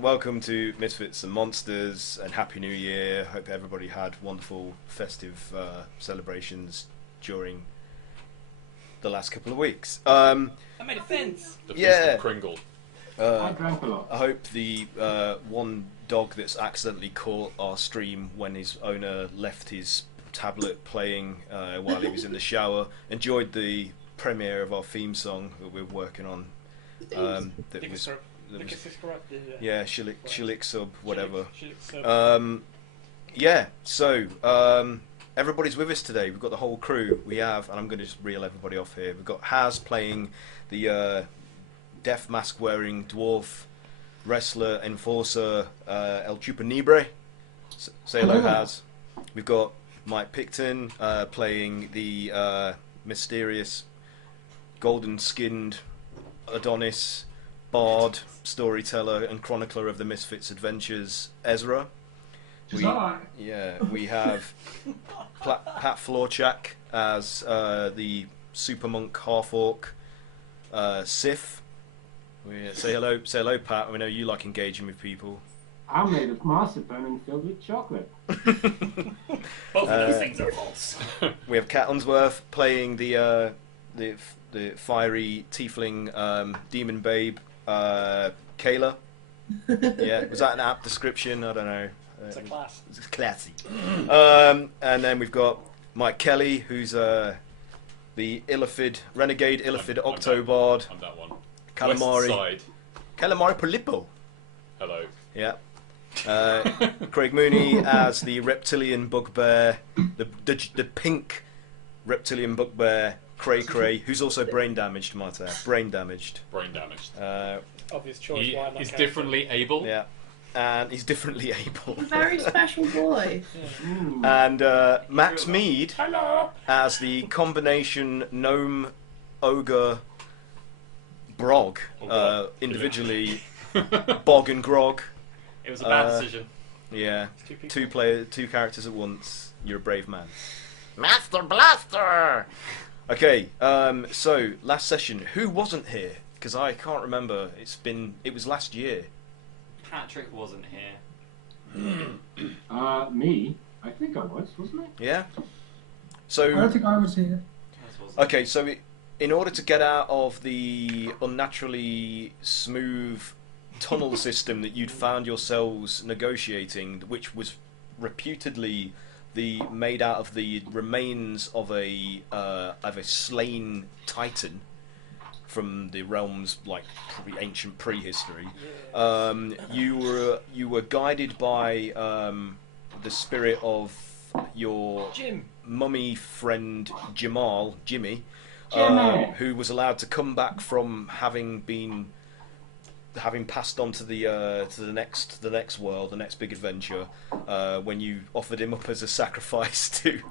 everyone, welcome to Misfits and Monsters, and Happy New Year. Hope everybody had wonderful festive celebrations during the last couple of weeks. I made a fence! The Yeah. Kringle. I drank a lot. I hope the one dog that's accidentally caught our stream when his owner left his tablet playing while he was in the shower enjoyed the premiere of our theme song that we're working on. Yeah, SHA-LIK-SUB, whatever. Yeah, so everybody's with us today. We've got the whole crew. We have, and I'm going to just reel everybody off here. We've got Haz playing the death mask wearing dwarf wrestler enforcer El Chupanibre. Say hello, Haz. We've got Mike Picton playing the mysterious golden skinned Adonis, bard, storyteller, and chronicler of the Misfits adventures, Ezra. We have Pat Florchak as the super monk half orc, Sif. Say hello, Pat. We know you like engaging with people. I'm made of marzipan and filled with chocolate. Both of those things are false. We have Kat Unsworth playing the fiery tiefling demon babe, Kayla. Yeah, was that an apt description? I don't know. It's a class. It's classy. And then we've got Mike Kelly, who's the renegade Illithid Octobard. I'm that one. Calamari. West side. Calamari Polippo. Hello. Yeah. Craig Mooney as the reptilian bugbear, the pink reptilian bugbear, Cray Cray, who's also brain damaged, might I add. Brain damaged. Obvious choice. Why He's differently able. Yeah. And he's differently able. A very special boy. And Max Mead as the combination gnome, ogre, Brog, individually Bog and Grog. It was a bad decision. Yeah, two characters at once. You're a brave man. Master Blaster! Okay, so last session, who wasn't here? Because I can't remember. It was last year. Patrick wasn't here. Me? I think I was, wasn't I? Yeah. So I don't think I was here. okay, so in order to get out of the unnaturally smooth tunnel system that you'd found yourselves negotiating, which was reputedly made out of the remains of a slain titan from the realms like ancient prehistory, you were guided by the spirit of your mummy friend Jimmy, who was allowed to come back from having passed on to the next world, the next big adventure, when you offered him up as a sacrifice to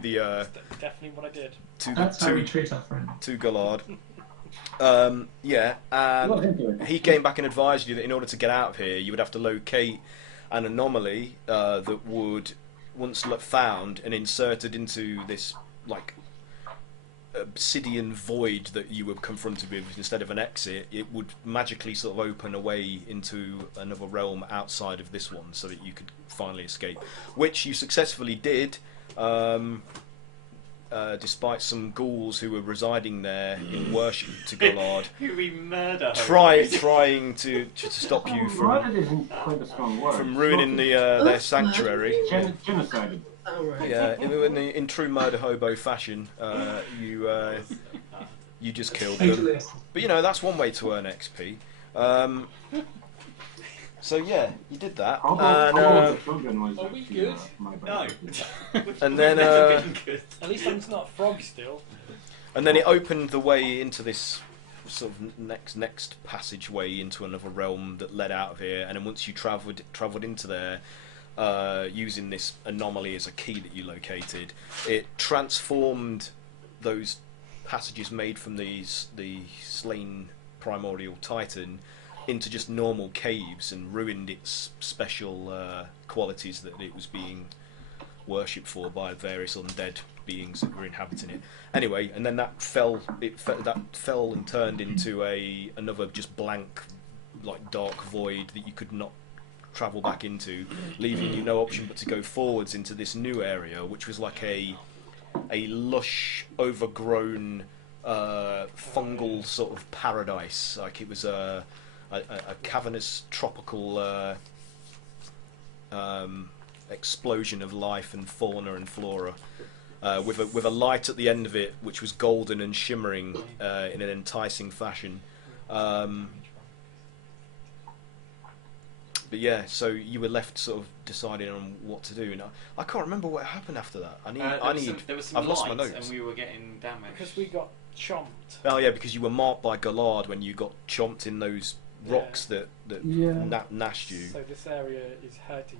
the definitely what I did. That's how we treat our friend. To Galard. Yeah, and he came back and advised you that in order to get out of here, you would have to locate an anomaly that would, once found and inserted into this like obsidian void that you were confronted with instead of an exit, it would magically sort of open a way into another realm outside of this one, so that you could finally escape, which you successfully did. Despite some ghouls who were residing there in worship to Galard, Who we murder. trying to stop you Murdered isn't quite a strong word. from ruining their sanctuary. Genocided. Oh, right. Yeah, in true murder hobo fashion, you just killed them. But you know, that's one way to earn XP. So yeah, you did that. Are we good? No. And then At least I'm not a frog still. and then it opened the way into this sort of next passageway into another realm that led out of here. And then once you travelled into there, using this anomaly as a key that you located, it transformed those passages made from the slain primordial titan into just normal caves and ruined its special qualities that it was being worshipped for by various undead beings that were inhabiting it. Anyway, and then that fell and turned into another just blank like dark void that you could not travel back into, leaving you no option but to go forwards into this new area, which was like a lush, overgrown, fungal sort of paradise. Like it was a cavernous tropical explosion of life and fauna and flora, with a light at the end of it, which was golden and shimmering in an enticing fashion. But yeah, so you were left sort of deciding on what to do, and I can't remember what happened after that. There was some I've lost my lights notes. and we were getting damaged. Because we got chomped. Oh yeah, because you were marked by Gallard when you got chomped in those rocks that nashed you. So this area is hurting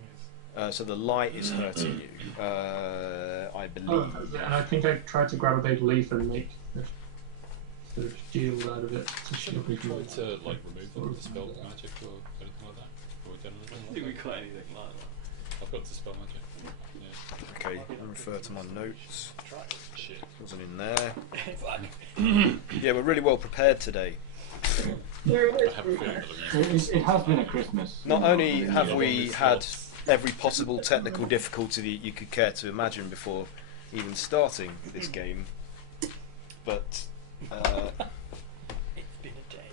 us. So the light is hurting you, I believe. Oh, and I think I tried to grab a big leaf and make a sort of shield out of it to shield me from Trying to like remove the dispel magic or anything like that? Or we done I anything don't like think we that? got anything like that. I've got dispel magic. Yeah. Okay, I'll refer to my notes. Try it. Shit. Wasn't in there. It's like, Yeah, we're really well prepared today. There I have a feeling that It has been a Christmas. Not only have Yeah, we well, had it's every possible technical difficulty that you could care to imagine before even starting this game, but it's been a day.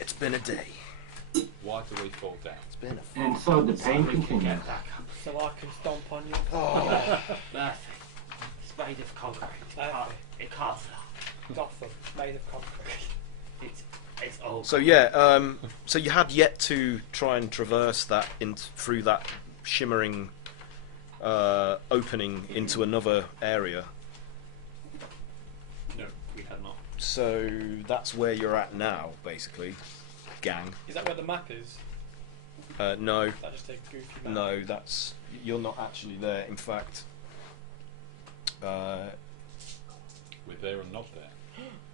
it's been a day. why do we fall down? It's been a And so the pain continues. So I can stomp on you. Oh. Perfect. It's made of concrete. It can't fly. Gotham, made of concrete. It's old. So yeah, so you had yet to try and traverse that through that shimmering opening into another area. No, we had not. So that's where you're at now, basically, gang. Is that where the map is? No, Is that just a goofy map? no, you're not actually there. In fact, We're there and not there.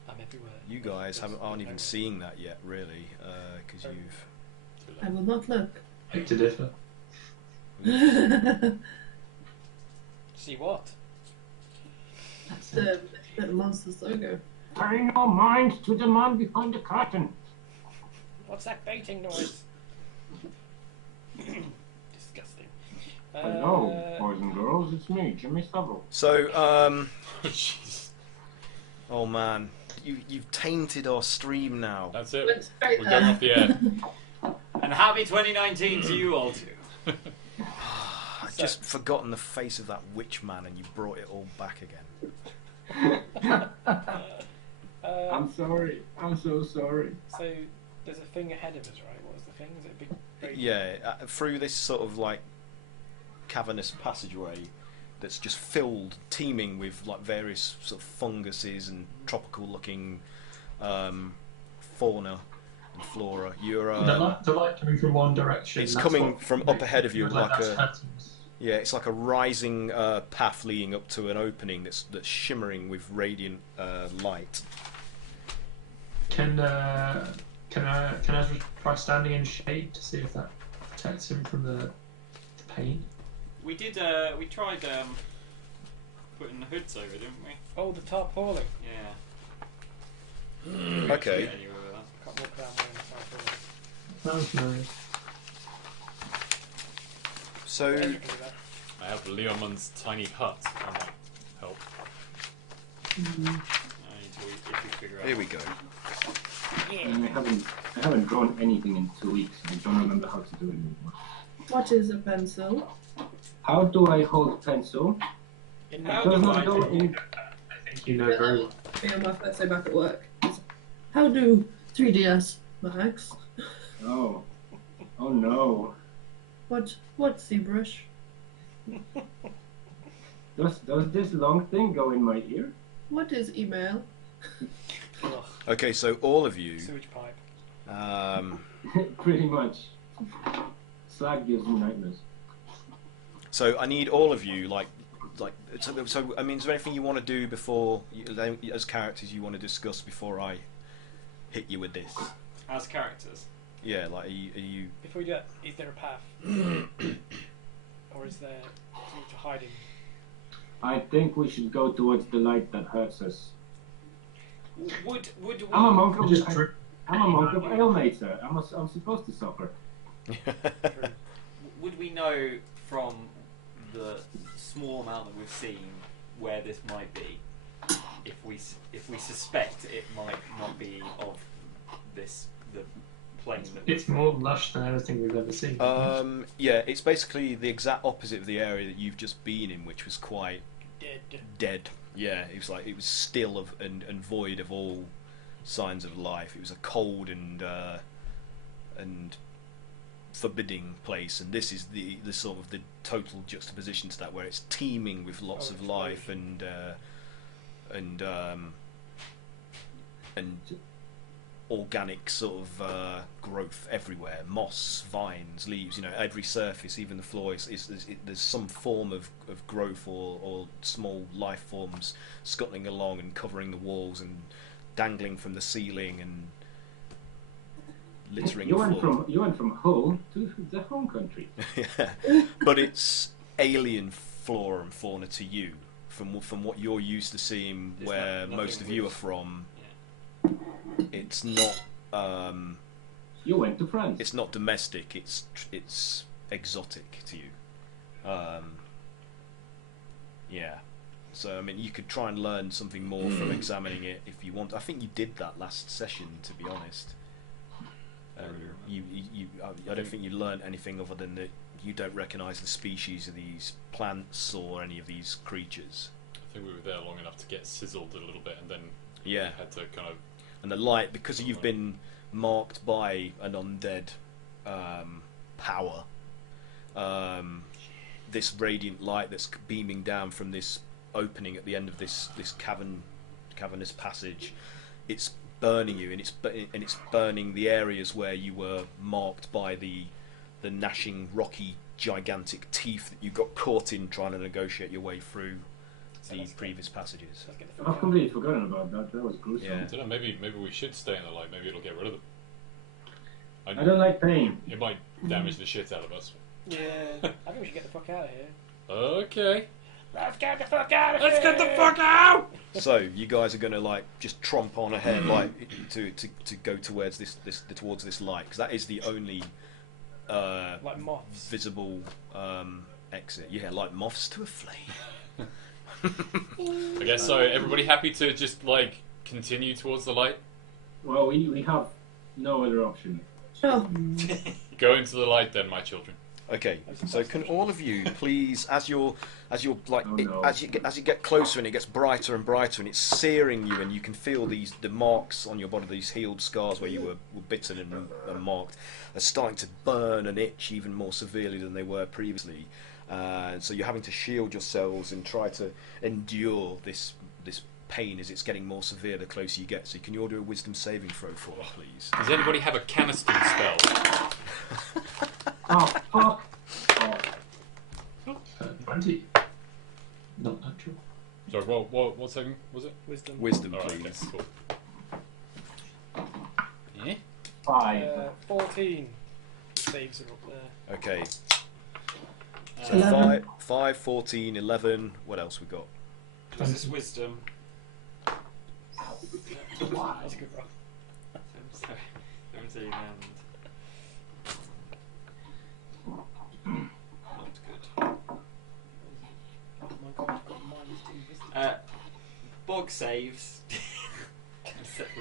I'm everywhere. you guys aren't even seeing that yet, really, because you've. Too I late. will not look. beg to differ. See what? That's the Monsters logo. Turn your minds to the man behind the curtain. What's that baiting noise? Disgusting. Hello, boys and girls, it's me, Jimmy Savile. So, Jeez. oh man, you've tainted our stream now. That's it. Went straight We're going off the air. And happy 2019 to you all too. I'd just forgotten the face of that witch man, and you brought it all back again. I'm sorry. I'm so sorry. So there's a thing ahead of us, right? What was the thing? Is it a big? Great... Yeah, through this sort of like cavernous passageway that's just filled, teeming with like various sort of funguses and tropical-looking fauna and flora. You're The light coming from one direction. It's that's coming what- from up ahead of you, like that's a patterns. yeah, it's like a rising path leading up to an opening that's shimmering with radiant light. Can Ezra try standing in shade to see if that protects him from the pain? We did. We tried putting the hoods over, didn't we? Oh, the tarpaulin. Yeah. Okay. Yeah, anyway with that. Can't walk around wearing the tarpaulin. That was nice. So Ezra can do that. I have Leoman's tiny hut. That might help. I need to if we figure out. here we go. And I haven't drawn anything in 2 weeks. I don't remember how to do it anymore. What is a pencil? How do I hold pencil? In How It does do not I go do? in. I think you know very well. On my first day back at work. How do 3DS, Max? Oh. Oh no. What's ZBrush? Does this long thing go in my ear? What is email? Ugh, Okay, so all of you, sewage pipe. Pretty much. Slack gives me nightmares. so I need all of you, like so I mean, is there anything you want to do before, as characters, you want to discuss before I hit you with this? As characters. Yeah, like are you Before we do that, is there a path? Or is there something to hiding? I think we should go towards the light that hurts us. Would we? I'm a monk. We'll just I'm a monk of ailmate, sir. I'm supposed to suffer. Would we know from the small amount that we've seen where this might be? If we suspect it might not be of the plane that It's more lush than anything we've ever seen. Yeah, it's basically the exact opposite of the area that you've just been in, which was quite dead. Yeah, it was still and void of all signs of life. It was a cold and forbidding place, and this is the sort of the total juxtaposition to that, where it's teeming with lots of life and organic sort of growth everywhere, moss, vines, leaves. Every surface, even the floor, there's some form of growth or small life forms scuttling along and covering the walls and dangling from the ceiling and littering the floor. You went from home to the home country. Yeah. But it's alien flora and fauna to you, from what you're used to seeing, where most of you are from. Yeah. It's not. You went to France. It's not domestic. It's exotic to you. Yeah. So I mean, you could try and learn something more from examining it if you want. I think you did that last session, to be honest. I don't think you learned anything other than that you don't recognise the species of these plants or any of these creatures. I think we were there long enough to get sizzled a little bit, and then we had to kind of. And the light, because you've been marked by an undead power, this radiant light that's beaming down from this opening at the end of this cavernous passage, it's burning you, and it's burning the areas where you were marked by the gnashing, rocky, gigantic teeth that you got caught in trying to negotiate your way through the previous passages. I've completely forgotten about that. That was gruesome. Yeah. I don't know, maybe we should stay in the light. Maybe it'll get rid of them. I don't like pain. It might damage the shit out of us. Yeah, I think we should get the fuck out of here. Okay. Let's get the fuck out of here! Let's get the fuck out! So you guys are going to just tromp on ahead, to go towards this light, because that is the only like moths. visible exit. Yeah, like moths to a flame. I guess so. Everybody happy to just continue towards the light? Well, we have no other option. Sure. Go into the light then, my children. Okay, so can all of you please, as you get closer and it gets brighter and brighter and it's searing you and you can feel the marks on your body, these healed scars where you were bitten and marked, are starting to burn and itch even more severely than they were previously. So you're having to shield yourselves and try to endure this pain as it's getting more severe the closer you get. So can you all do a wisdom saving throw for it, please? Does anybody have a canister spell? Oh, fuck! 20. Not natural. Sorry, what saving was it? Wisdom, Alright, please. okay, cool. Yeah? 5. 14 saves are up there. Okay. So 11. 5, 14, 11. What else we got? This is wisdom. That's a good roll. 17 and... Not good. Oh my god, I've got -2 wisdom. Bog saves.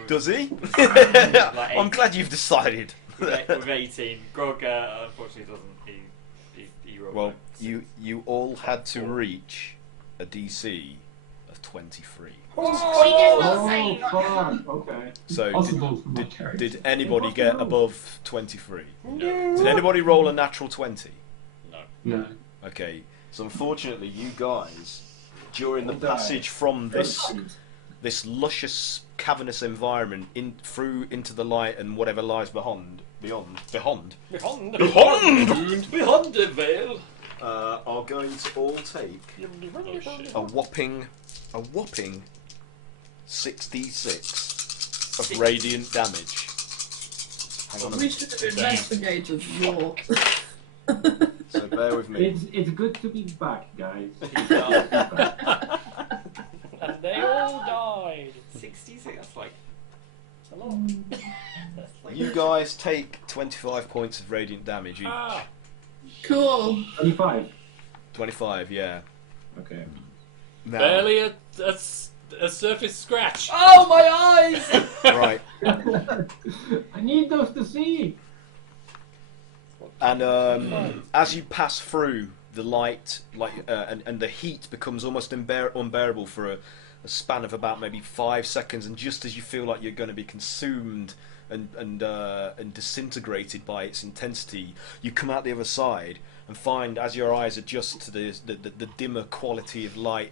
Does he? Like I'm glad you've decided. with 18. Grog unfortunately doesn't. He rolled Well, like you all had to reach a DC of 23. Oh, fuck! Okay. So Possible for my character. did anybody get above 23? No. Did anybody roll a natural 20? No. No. Okay, so unfortunately you guys, during the passage from this luscious cavernous environment through into the light and whatever lies beyond Behind the veil. Are going to all take a whopping 6d6 of radiant damage. Hang on a We minute. should have investigated more. So bear with me. It's good to be back, guys. And they all died. 66. That's like a lot. That's like You guys take 25 points of radiant damage each. Ah! Cool. 25. 25, yeah. Okay. Now, Barely a surface scratch. Oh, my eyes! right. I need those to see. And as you pass through, the light, and the heat becomes almost unbearable for a span of about maybe 5 seconds. And just as you feel like you're going to be consumed and disintegrated by its intensity, you come out the other side and find, as your eyes adjust to the dimmer quality of light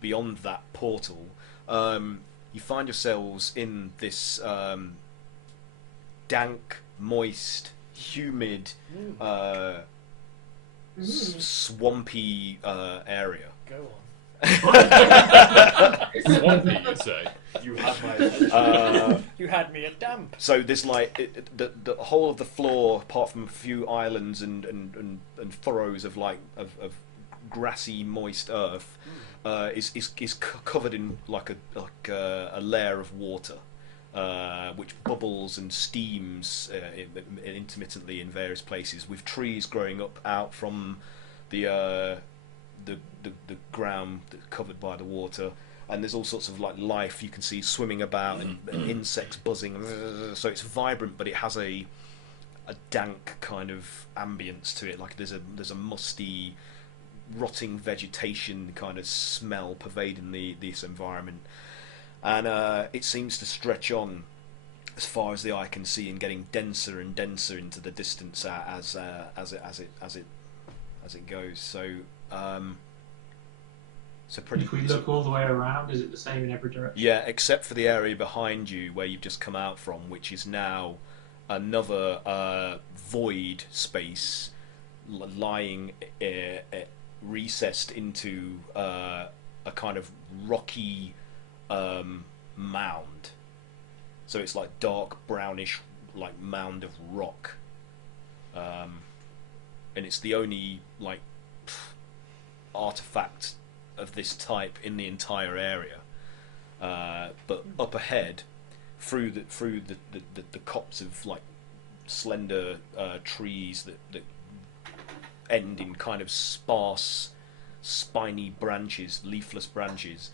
beyond that portal, you find yourselves in this dank, moist, humid, swampy area. Go on. Swampy, you'd say. You have my attention. You had me at damp. So there's like the whole of the floor, apart from a few islands and furrows of grassy, moist earth, is covered in like a layer of water, which bubbles and steams intermittently in various places, with trees growing up out from the ground covered by the water. And there's all sorts of like life you can see swimming about and insects buzzing. So it's vibrant, but it has a dank kind of ambience to it. Like there's a musty, rotting vegetation kind of smell pervading this environment, and it seems to stretch on as far as the eye can see, and getting denser and denser into the distance as it goes. So pretty. If we look all the way around, is it the same in every direction? Yeah, except for the area behind you where you've just come out from, which is now another void space lying recessed into a kind of rocky mound. So it's like dark brownish, like mound of rock, and it's the only like artifact of this type in the entire area. But up ahead, through the copse of like slender trees that end in kind of sparse, spiny branches, leafless branches,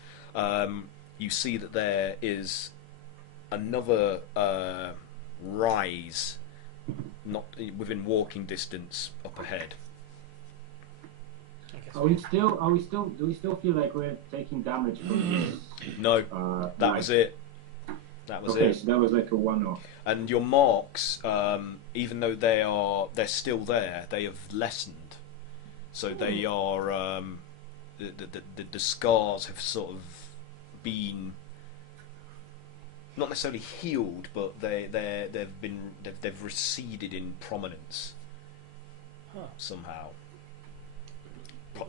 you see that there is another rise, not within walking distance up ahead. Do we still feel like we're taking damage from this? No, that was it. That was okay, it. so that was like a one-off. And your marks, even though they're still there, they have lessened. So they are the scars have sort of been not necessarily healed, but they've receded in prominence somehow,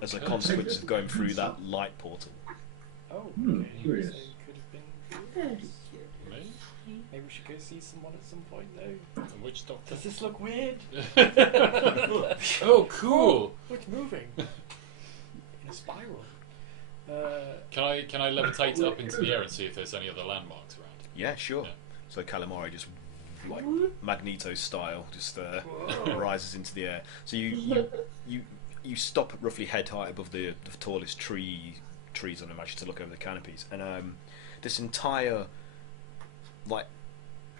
as a consequence of going through that light portal. Oh, curious. So it could have been curious. Maybe we should go see someone at some point, though. A witch doctor. Does this look weird? Oh, cool! Oh, it's moving in a spiral. Can I levitate up into the air and see if there's any other landmarks around? Yeah, sure. Yeah. So Calamari just like Magneto style just rises into the air. So you stop roughly head height above the tallest trees on the match to look over the canopies, and this entire, like,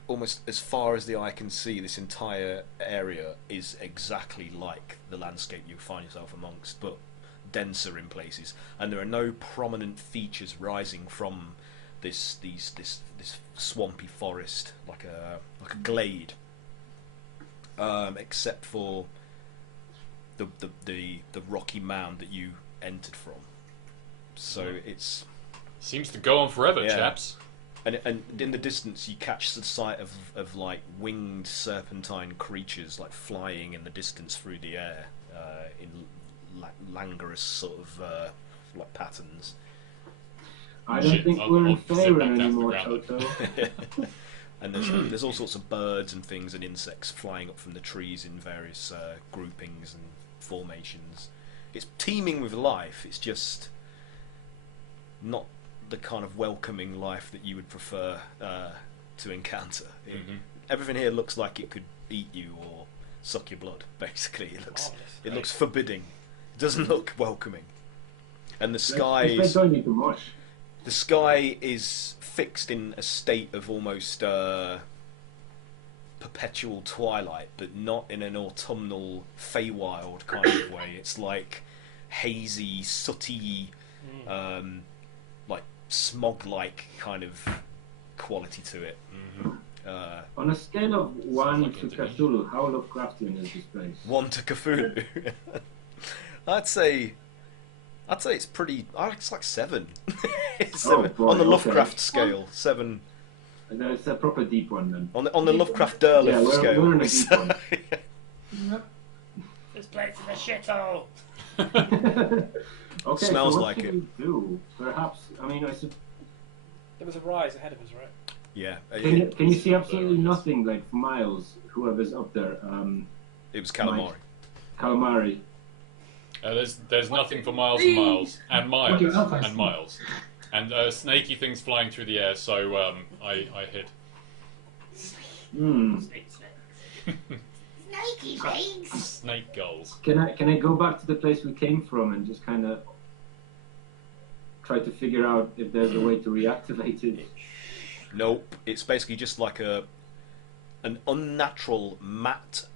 almost as far as the eye can see, this entire area is exactly like the landscape you find yourself amongst, but denser in places, and there are no prominent features rising from this swampy forest, like a glade, except for the rocky mound that you entered from. So it's Seems to go on forever, Yeah. chaps. and in the distance you catch the sight of like winged serpentine creatures like flying in the distance through the air in languorous sort of like patterns. I don't Shit, think I'll we're in zip back down Faerun to the anymore, ground. Toto. And there's all sorts of birds and things and insects flying up from the trees in various groupings and formations. It's teeming with life. It's just not the kind of welcoming life that you would prefer to encounter. Mhm. Everything here looks like it could eat you or suck your blood. Basically, it looks forbidding. It doesn't look welcoming. And the sky is fixed in a state of almost perpetual twilight, but not in an autumnal Feywild kind of way. It's like hazy, sooty, like smog-like kind of quality to it. On a scale of 1 to Cthulhu, how Lovecraftian is this place? 1 to Cthulhu. I'd say it's pretty. It's like 7. It's 7. Boy, On the Lovecraft okay. scale. 7. It's a proper deep one then. On the Lovecraft Derleth scale. We're in a deep one. This place is a shithole. Okay, Smells so what like should it. we do? Perhaps, I mean, I should. There was a rise ahead of us, right? Yeah. Can you see absolutely nothing, like, for miles, whoever's up there? It was calamari. Calamari. There's nothing for miles and miles and miles Okay, I'll and miles, and snaky things flying through the air. So I hid. Snaky things. Snake gulls. Can I go back to the place we came from and just kind of try to figure out if there's a way to reactivate it? Nope. It's basically just like an unnatural matte,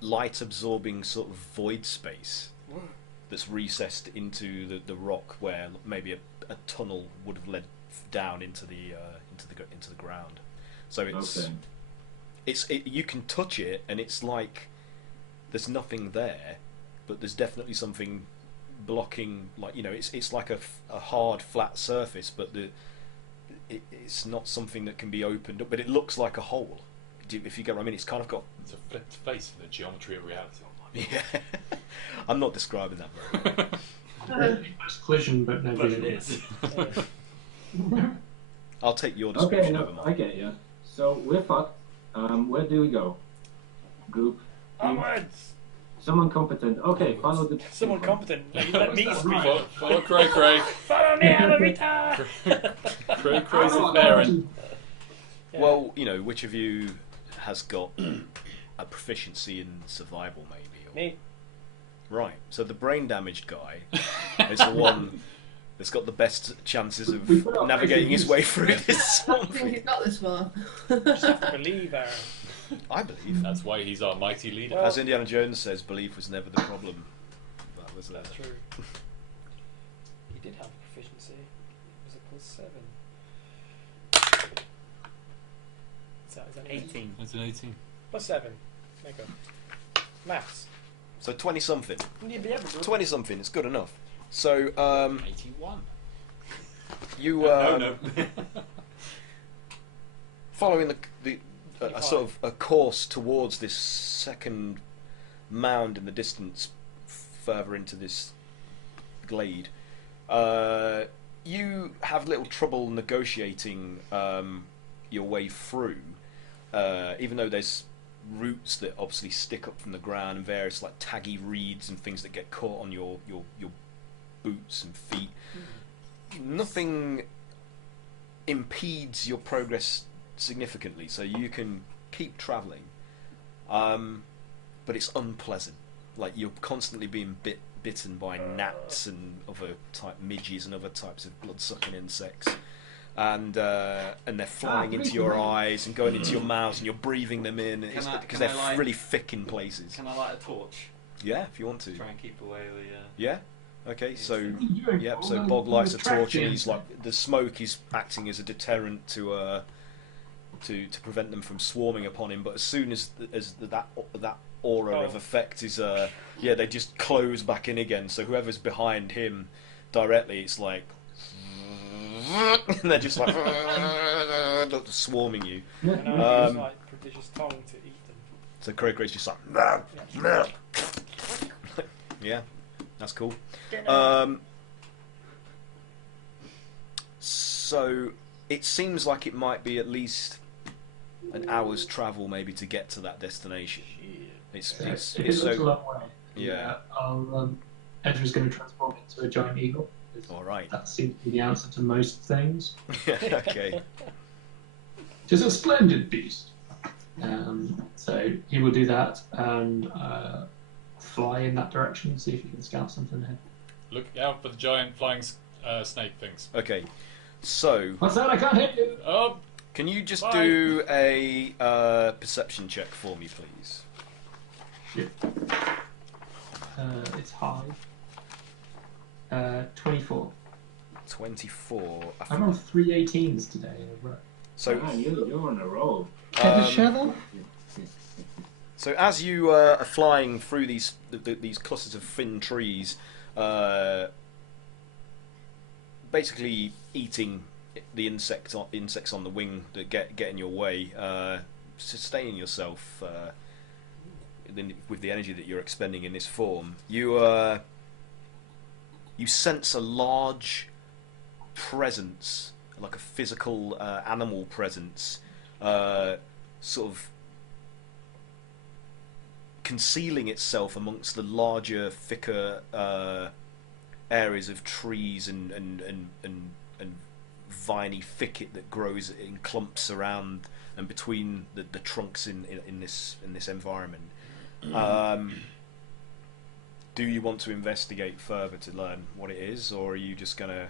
light-absorbing sort of void space that's recessed into the rock, where maybe a tunnel would have led down into the ground. So you can touch it, and it's like there's nothing there, but there's definitely something blocking. Like, you know, it's like a hard flat surface, but it's not something that can be opened up. But it looks like a hole. If you get what I mean, it's kind of got. It's a flipped face in the geometry of reality. Yeah, I'm not describing that very well. It's collision, but no But it visual. is. I'll take your Okay, description no, over I mine. get you. So we're fucked. Where do we go? Group. Team? Onwards! Someone competent. Okay, follow the. Someone competent. Let me speak. Follow Cray Cray. Follow me, Alavita! Cray Cray's a Baron. Well, you know, which of you has got a proficiency in survival, maybe? Or... Me. Right. So the brain damaged guy is the one that's got the best chances of We've got navigating his way through this I don't think swamp. he got this far. Just have to believe, Aaron. I believe. That's why he's our mighty leader. As Indiana Jones says, belief was never the problem. That was That's true. He did have a proficiency. It was a +7. Is that 18? That's an 18. +7. There you go. Maths. So 20-something. Yeah, but yeah, but 20-something, it's good enough. So, 81. you... No. following a sort of a course towards this second mound in the distance, further into this glade, you have little trouble negotiating your way through, even though there's roots that obviously stick up from the ground and various like taggy reeds and things that get caught on your boots and feet. Nothing impedes your progress significantly, so you can keep travelling, but it's unpleasant. Like, you're constantly being bitten by gnats and other type midges and other types of blood-sucking insects, and they're flying into your eyes and going into your mouth, and you're breathing them in because they're really thick in places. Can I light a torch? Yeah, if you want to. Try and keep away the. Yeah. Okay. So. You're Yep. all So the- Bog all lights the a torch, and traction. he's like, the smoke is acting as a deterrent to prevent them from swarming upon him. But as soon as that aura of effect is they just close back in again. So whoever's behind him directly, it's like, and they're just like swarming you. And I use like prodigious tongue to eat them. So Cray's just like, yeah, that's cool. So it seems like it might be at least an hour's travel, maybe, to get to that destination. It's It looks a so long way. yeah. Ezra's going to transform into a giant eagle. All right. That seems to be the answer to most things. Okay. which is a splendid beast. So he will do that and fly in that direction, see if he can scout something ahead. Look out for the giant flying snake things. Okay, so What's that? I can't hit you. Oh, can you just Bye. do a perception check for me, please? It's high. 24. 24. I rolled 3 18s today in a row. So, Ah, you're on a roll. Can I share that? so as you are flying through these clusters of thin trees, basically eating the insects on the wing that get in your way, sustaining yourself with the energy that you're expending in this form, you sense a large presence, like a physical animal presence, sort of concealing itself amongst the larger, thicker areas of trees and viney thicket that grows in clumps around and between the trunks in this environment. Do you want to investigate further to learn what it is, or are you just going to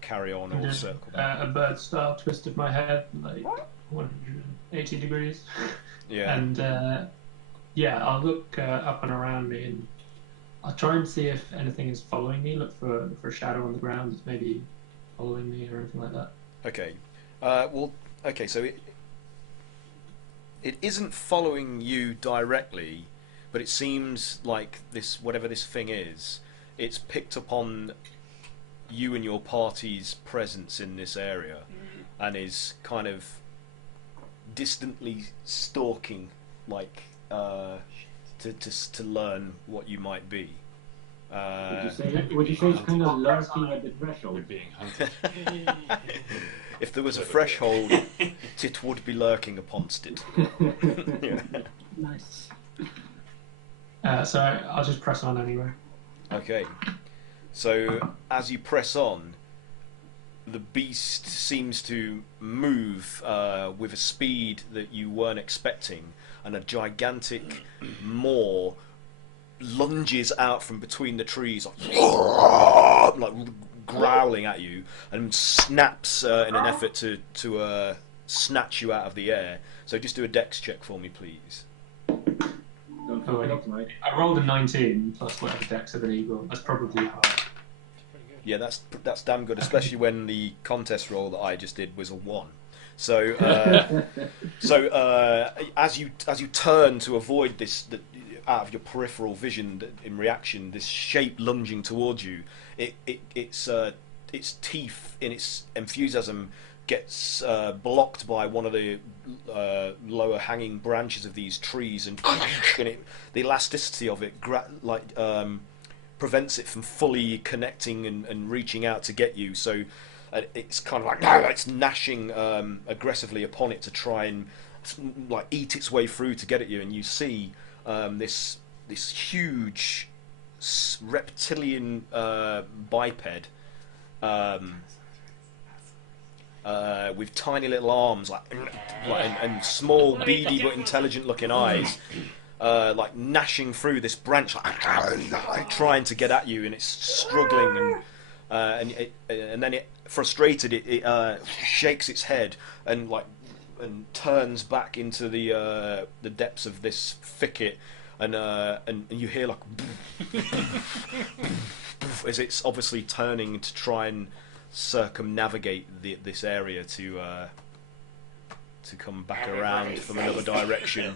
carry on or circle back? A bird style twisted my head like 180 degrees. Yeah. And I'll look up and around me, and I'll try and see if anything is following me. Look for a shadow on the ground that's maybe following me or anything like that. Okay. So it isn't following you directly, but it seems like this, whatever this thing is, it's picked up on you and your party's presence in this area, and is kind of distantly stalking, like to learn what you might be. Would you say it's kind of lurking at the we're threshold? being hunted. If there was a threshold, it would be lurking upon it. Yeah. Nice. So I'll just press on anyway. Okay. So as you press on, the beast seems to move with a speed that you weren't expecting, and a gigantic maw lunges out from between the trees, like growling at you, and snaps in an effort to snatch you out of the air. So just do a dex check for me, please. Don't forget it, Mike. I rolled a 19 plus whatever dex of an eagle. That's probably high. Yeah, that's damn good, especially when the contest roll that I just did was a 1. So, as you turn to avoid this, out of your peripheral vision, in reaction, this shape lunging towards you, its teeth in its enthusiasm gets blocked by one of the lower hanging branches of these trees, and the elasticity of it prevents it from fully connecting and reaching out to get you. So it's kind of like it's gnashing aggressively upon it to try and like eat its way through to get at you. And you see this huge reptilian biped with tiny little arms, and small, beady but intelligent-looking eyes. Like gnashing through this branch, like trying to get at you, and it's struggling, and then it, frustrated, it shakes its head and turns back into the depths of this thicket, and you hear like as it's obviously turning to try and circumnavigate this area to come back around from another direction.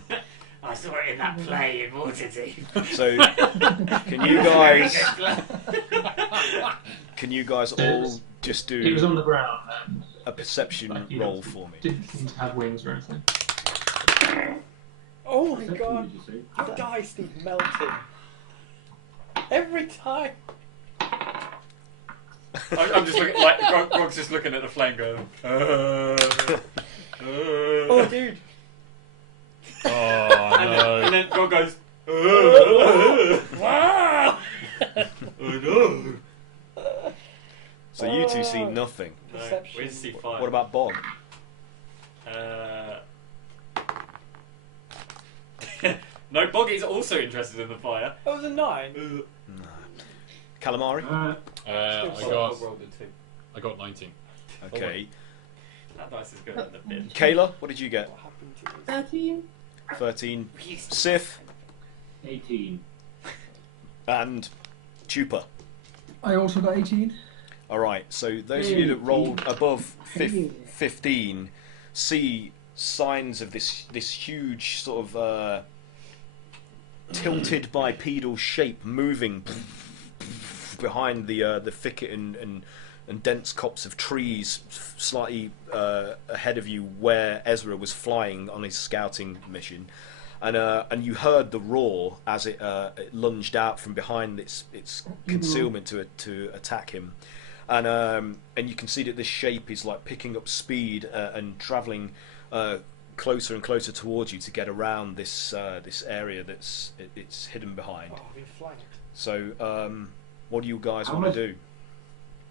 I saw it in that play in Waterdeep. So, can you guys all just It was do on the ground. a perception roll for me? Didn't seem to have wings or anything. Oh my Perception, god, did you say? the dice keep melting. Every time. I'm just looking, like Grog's just looking at the flame going. Oh dude. Oh And no! then Grog goes. Wow. Oh no! So you two see nothing. No, Perception. we just see fire. What about Bob? No, Boggy's also interested in the fire. That was a 9. Calamari. I got 19. Okay. That dice is going in the bin. Kayla, what did you get? What happened to this? 13. 13. Sif 18. and Chupa. I also got 18. Alright, so those of you that rolled above 15 see signs of this huge sort of tilted bipedal shape moving behind the thicket and dense copse of trees slightly ahead of you where Ezra was flying on his scouting mission. And you heard the roar as it lunged out from behind its concealment to attack him, and you can see that this shape is like picking up speed and travelling closer and closer towards you to get around this area it's hidden behind. Oh, I've been flanked. So what do you guys How want much- to do?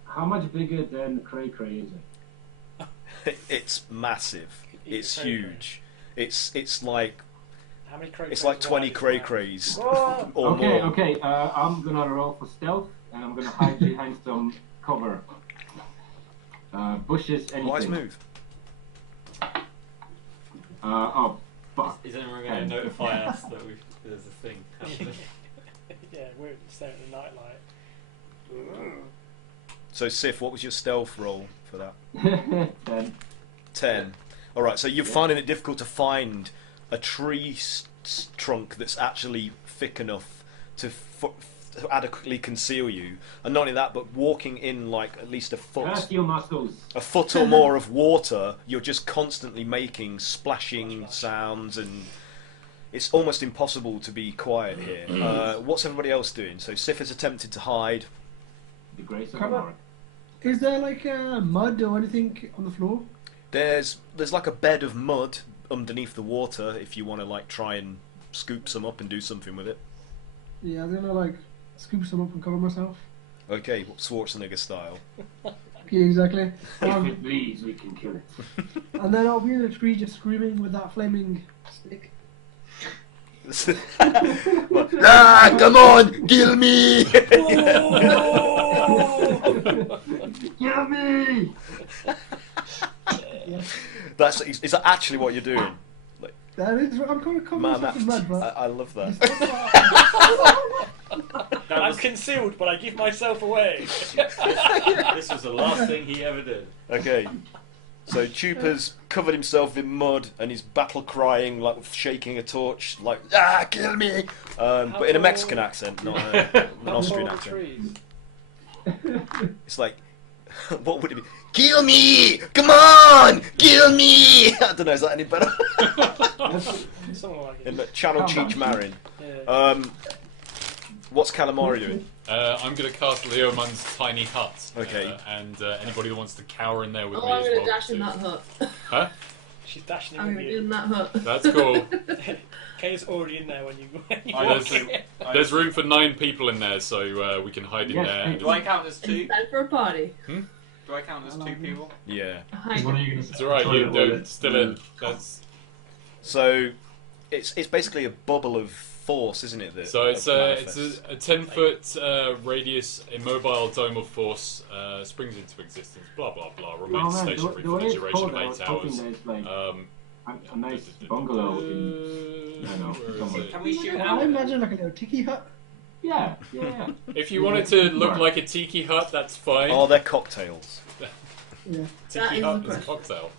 How much bigger than Cray Cray is it? It's massive. Eat It's cray-cray. huge. It's like How many cray it's like 20 cray crays or Okay, more. okay. I'm gonna roll for stealth, and I'm gonna hide behind some cover. Bushes, anything. Wise move. Oh, fuck. Is anyone going to notify us that there's a thing happening? Yeah, we're staring at the nightlight. So Sif, what was your stealth roll for that? 10. 10. Alright, so you're finding it difficult to find a tree trunk that's actually thick enough to adequately conceal you. And not only that, but walking in like at least a Trust your muscles. foot or more of water, you're just constantly making splashing sounds, and it's almost impossible to be quiet here. What's everybody else doing? So Sif has attempted to hide. The grace of Come on. Mark. Is there like mud or anything on the floor? There's like a bed of mud underneath the water if you want to like try and scoop some up and do something with it. Yeah, I'm gonna like scoop some up and cover myself. Okay, Schwarzenegger style. Yeah, exactly. If it bleeds, we can kill it. And then I'll be in a tree just screaming with that flaming stick. Come on, kill me! Kill me! Is that actually what you're doing? That is, I'm going to cover Man, myself in mud, but I love that. I'm concealed, but I give myself away. This was the last thing he ever did. Okay, so Chupa's covered himself in mud and he's battle crying, like shaking a torch, like kill me! But in a Mexican accent, not an Austrian How tall are the accent. trees? It's like, what would it be? Kill me! Come on! Kill me! I don't know, is that any better? Something like In it. the Channel Calm down. Cheech Marin. Yeah. What's Calamari doing? I'm going to cast Leoman's tiny hut. Okay. And anybody that wants to cower in there with Oh, me I'm is gonna welcome dash in to. that hut. Huh? She's dashing in I'm with gonna be in you. that hut. That's cool. Kay's already in there when you I walk there's, in. there's room for 9 people in there, so we can hide in Yes, there. thank Do I count as two? It's time for a party. Do I count as two people? Yeah. is one of you gonna It's alright, try you to do avoid it? still in. That's So, it's basically a bubble of force, isn't it? So it's manifests? a 10-foot radius immobile dome of force springs into existence. Blah blah blah. Oh Remains man, stationary the for way the it's duration called, of I 8 was hoping hours. there's like Um, a nice bungalow in... I know, where is somewhere. it? Can we shoot I out? imagine like a little tiki hut. Yeah, yeah. If you want it to look like a tiki hut, that's fine. Oh, they're cocktails. Yeah. That Tiki is hut the is a question. cocktail.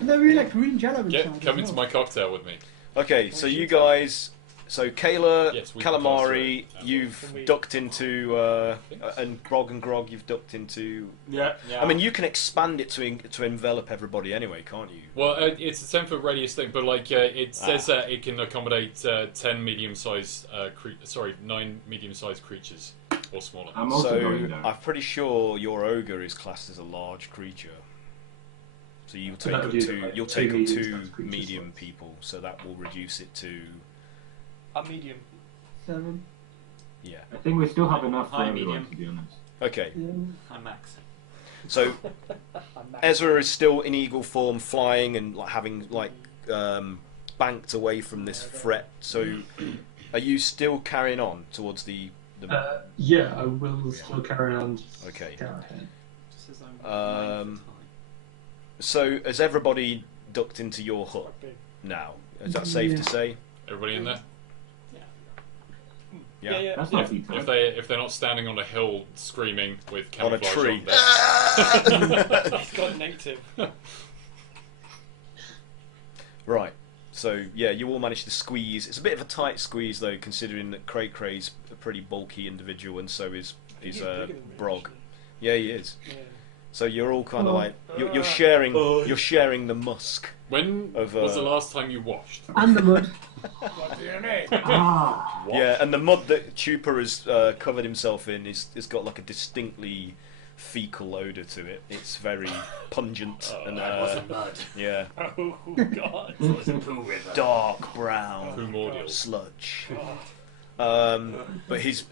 And they're really like green jello inside. Come as into well. my cocktail with me. Okay, so you guys... So Kayla, Yes, we can pass Calamari, through it. you've Can we- ducked into... and Grog, you've ducked into... Yeah. I mean, you can expand it to envelop everybody anyway, can't you? Well, it's a 10-foot radius thing, but like it says that it can accommodate 10 medium-sized, 9 medium-sized creatures or smaller. I'm also going So there. I'm pretty sure your ogre is classed as a large creature. So you'll take that up would be two. like You'll two take up medium-sized two creatures, medium right? people. So that will reduce it to A medium. 7. yeah. I think we still have enough for High, everyone, medium. to be honest. Okay. Yeah. I'm Max. So I'm Max. Ezra is still in eagle form, flying and like having like banked away from this threat. So, are you still carrying on towards the? Yeah, I will still carry on. Just Okay. Go ahead. Just as I'm So, has everybody ducked into your hut now? Is that safe to say? Everybody in there? Yeah. That's not too tough. If they're not standing on a hill screaming with On a camouflage tree. on there. He's got native. Right. So yeah, you all managed to squeeze. It's a bit of a tight squeeze though, considering that Cray Cray's a pretty bulky individual, and so is He's bigger than me, Brog. actually. Yeah, he is. Yeah. So you're all kind of like you're sharing the musk. When Of, was the last time you washed? And the mud. What DNA? Ah, Yeah, and the mud that Chupa has covered himself in is got like a distinctly fecal odor to it. It's very pungent and That wasn't mud. yeah, Oh god. It was a poo river. dark brown Primordial. sludge. God. But his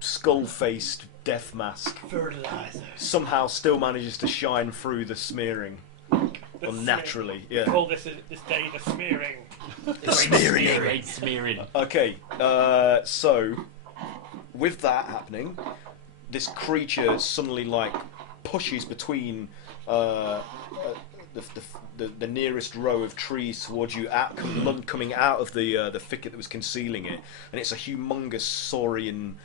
skull-faced death mask Fertilizer. somehow still manages to shine through the smearing The unnaturally. smear- Yeah. Call this day the smearing. Smearing. Okay, so with that happening, this creature suddenly like pushes between the nearest row of trees towards you, coming out of the thicket that was concealing it, and it's a humongous saurian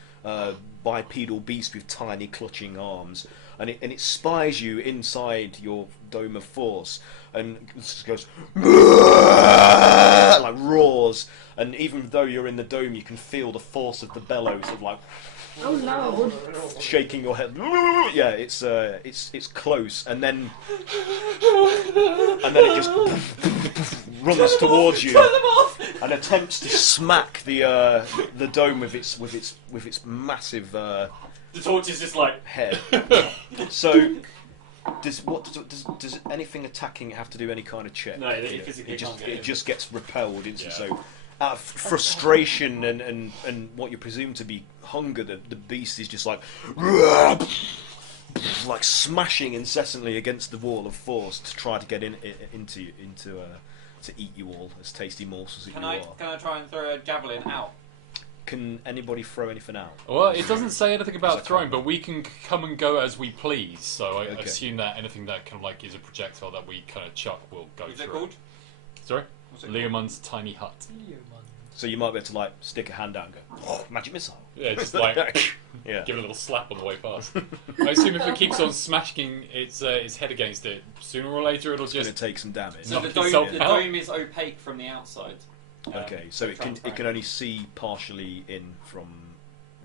bipedal beast with tiny clutching arms, and it spies you inside your dome of force, and it just goes like roars, and even though you're in the dome, you can feel the force of the bellows of like Oh no. shaking your head. Yeah, it's close, and then it just runs towards you and attempts to smack the dome with its massive The torch is just like. head. So, does anything attacking have to do any kind of check? No, it physically can't get it in. just gets repelled instantly. Yeah. So, out of frustration and what you presume to be hunger, the beast is just like smashing incessantly against the wall of force to try to get into to eat you all as tasty morsels that Can you I are. try and throw a javelin out? Can anybody throw anything out? Well, it doesn't say anything about Because I throwing, can't. but we can come and go as we please. So I Okay. assume that anything that kind of like is a projectile that we kind of chuck will go What's through. it called? Sorry, What's it called? Leomund's tiny hut. So you might be able to like stick a hand out and go, oh, magic missile. Yeah, just like Yeah. give it a little slap on the way past. I assume if it keeps on smashing its head against it, sooner or later it'll It's going to just. take some damage. So Knock the itself dome, out. is opaque from the outside. Okay, so it can transparent. only see partially in from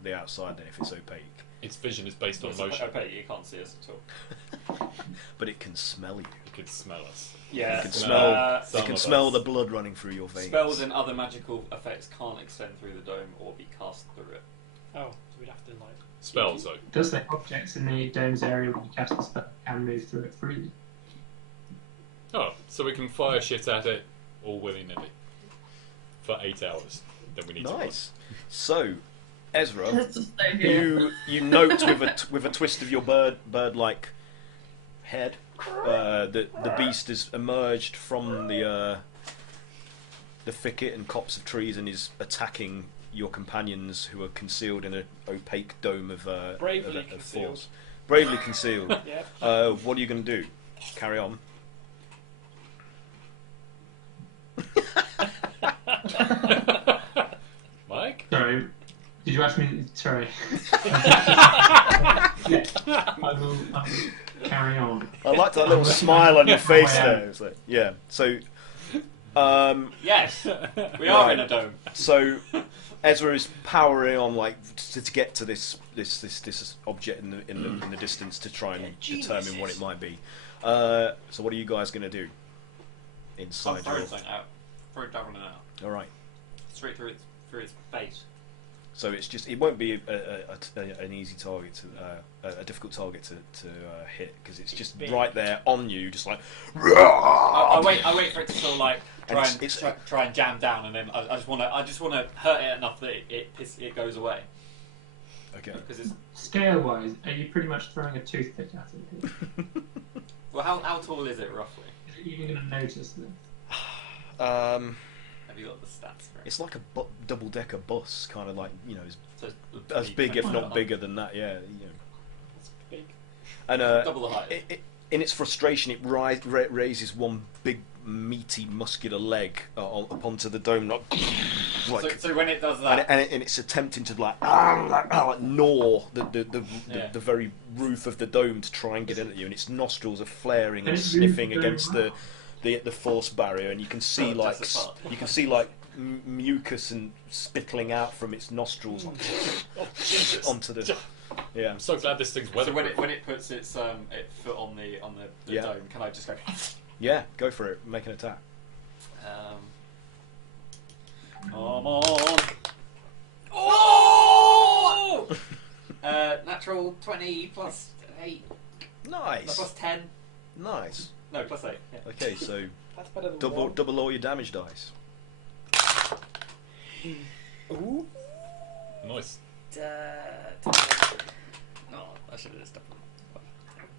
the outside then if it's opaque, Its vision is based on It's motion. opaque, you can't see us at all. but it can smell you. It could smell us. Yeah, It can smell. Some It can of smell us. the blood running through your veins. spells and other magical effects can't extend through the dome or be cast through it. Oh, so we'd have to like. Spells though. Does say objects in the dome's area when you cast a spell can move through it freely? Oh, so we can fire shit at it all willy nilly for 8 hours. Then we need Nice. So, Ezra, Let's just stay here. you note with a twist of your bird-like head, the beast has emerged from the thicket and copse of trees and is attacking your companions who are concealed in an opaque dome of Bravely of concealed. force. Bravely concealed. Yeah. What are you going to do? Carry on. to. Mike? Sorry, did you ask me? Sorry. Yeah, I will carry on. I like that little smile on your face there. It's like, yeah. So, Yes, we are in a dome. so Ezra is powering on like to get to this object in the distance to try and determine what it might be. So what are you guys going to do I'm inside throwing your? something out. Throw a javelin out. All right. Straight through its base. So it won't be an easy target a difficult target to hit because it's just right there on you, just like. I wait for it to sort of like And try and jam down, and then I just want to hurt it enough that it goes away. Okay. Because it's Scale-wise, are you pretty much throwing a toothpick at it? Here? well, how tall is it roughly? Is it even going to notice this? Have you got the stats for it? It's like a double-decker bus, kind of like, you know, So as big if not 20. bigger than that. Yeah, you know. That's big. And Double the height. in its frustration, it raises one big, meaty, muscular leg up onto the dome, like. So when it does that, And it's attempting to like gnaw the very roof of the dome to try and get in at you, and its nostrils are flaring and sniffing against the force barrier, and you can see mucus and spittling out from its nostrils onto the. Yeah, I'm so glad this thing's so weatherproof. when it puts its foot on the Yeah. dome, can I just go? Yeah, go for it. Make an attack. Come on! Oh! Natural 20 plus 8. No, Nice, plus 10. nice. No, plus 8. Yeah. Okay, so That's better than double one. all your damage dice. Ooh. Nice. No, I should have just done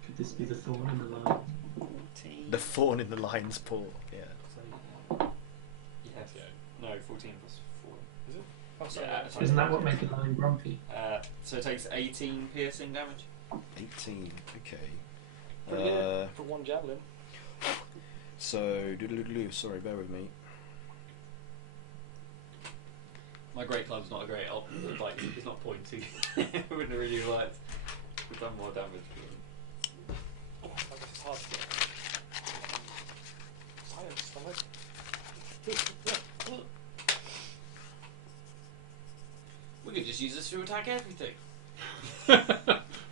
Could this be the thorn in the line? 14. The thorn in the lion's paw. Yeah. Yes. No, 14 plus 4. Is it? Oh, sorry. Yeah, Isn't that what made the line grumpy? So it takes 18 piercing damage. 18. Okay. Brilliant. For one javelin. So sorry, bear with me. My great club's not a great like it's not pointy. I wouldn't have really liked to have done more damage. Oh, I guess it's hard to get. Silence, stomach. We could just use this to attack everything.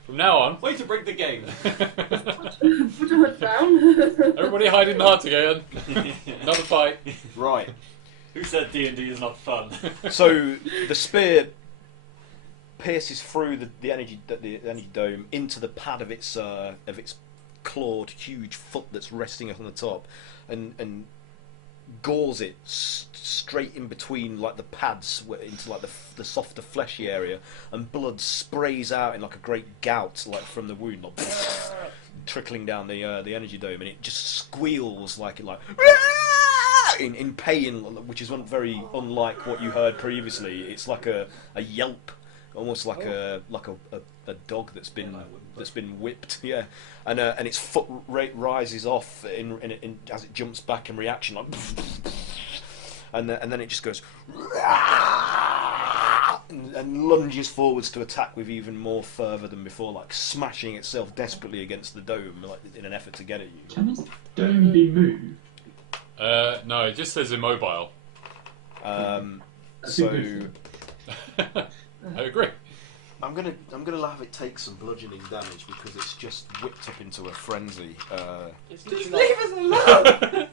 From now on, Way to break the game. Put her down. everybody hide in the hut again. Another fight. Right. Who said D&D is not fun? So the spear pierces through the energy dome into the pad of its clawed huge foot that's resting up on the top, and gores it straight in between like the pads into like the softer fleshy area, and blood sprays out in like a great gout like from the wound, like, trickling down the energy dome, and it just squeals like in pain, which is very unlike what you heard previously. It's like a yelp, almost like a dog that's been whipped. Yeah, and its foot rises off in as it jumps back in reaction, like, and then it just goes and lunges forwards to attack with even more fervour than before, like smashing itself desperately against the dome, like in an effort to get at you. Can this dome be moved? No, it just says immobile. So I agree. I'm gonna have it take some bludgeoning damage because it's just whipped up into a frenzy. It's literally us alone!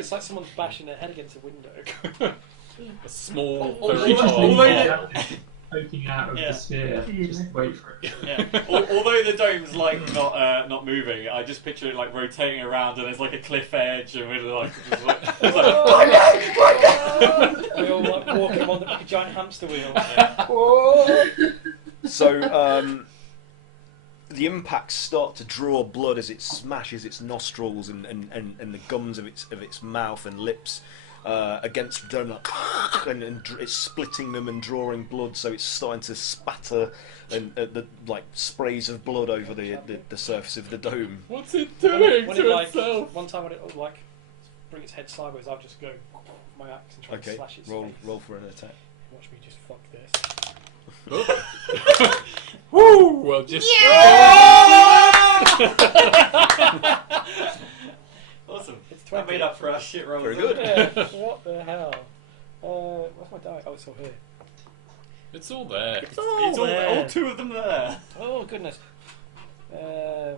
it's like someone's bashing their head against a window. A small, Although- very although- tall. Poking out of Yeah. the sphere. Just wait for it. Yeah. Although the dome's like not moving, I just picture it like rotating around, and there's like a cliff edge, and we're like, it's like We all like walking on like a giant hamster wheel. So the impacts start to draw blood as it smashes its nostrils and the gums of its mouth and lips against the dome, like, and it's splitting them and drawing blood. So it's starting to spatter and the like sprays of blood over the surface of the dome. What's it doing When to it like itself? one time when it like bring its head sideways, I'll just go with my axe and try to Okay, slash its roll face. for an attack. Watch me just fuck this. Woo! Well, just awesome. It's That 20. made up for our shit rolls. Very good. Yeah, what the hell? Where's my die? Oh, it's all here. it's all there. It's all there. two of them there. Oh goodness. Where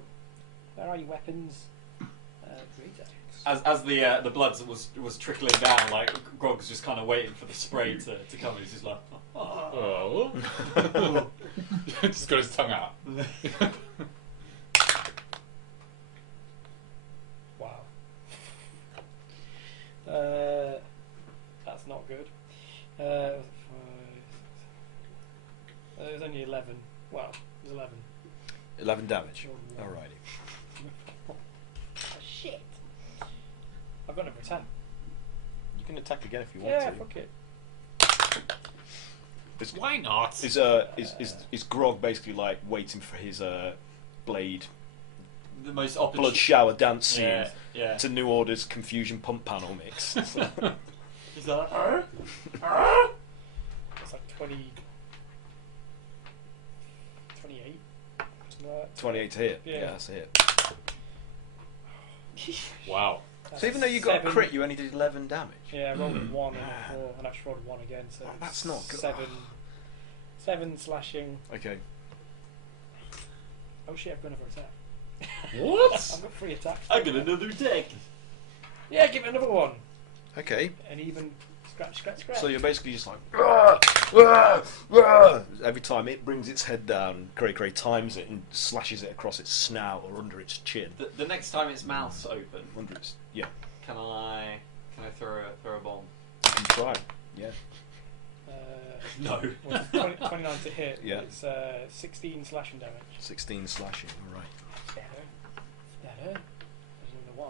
are your weapons? Great axe. As the blood was trickling down, like Grog's just kind of waiting for the spray to come, and he's just like, Oh. Just got his tongue out. Wow. That's not good. It was only 11. Well, it was 11. 11 damage. Oh, Alrighty. shit. I've got number 10. You can attack again if you want Yeah, to. fuck it. Why not? Is Grog basically like waiting for his blade The most blood shower dance scene Yeah, yeah. to New Order's confusion pump panel mix? Is that? It's like 20... 28? Something like that. 28 to hit. Yeah. Yeah, that's a hit. Wow. So even though you got a 7. crit, you only did 11 damage. Yeah, I rolled a 1 and a 4, and I just rolled 1 again, so Oh, that's it's not good. 7 slashing. Okay. Oh shit, I've got another attack. What? I've got 3 attacks. I got another deck. Yeah, give it another one. Okay. And even scratch. So you're basically just like "Rah! Rah! Rah!" every time it brings its head down, Cray times it and slashes it across its snout or under its chin. The next time its mouth's open, Under its can I throw a bomb? You can try. Yeah. No. Well, it's 29 to hit. Yeah. It's 16 slashing damage. 16 slashing. All right. Better. There's another 1.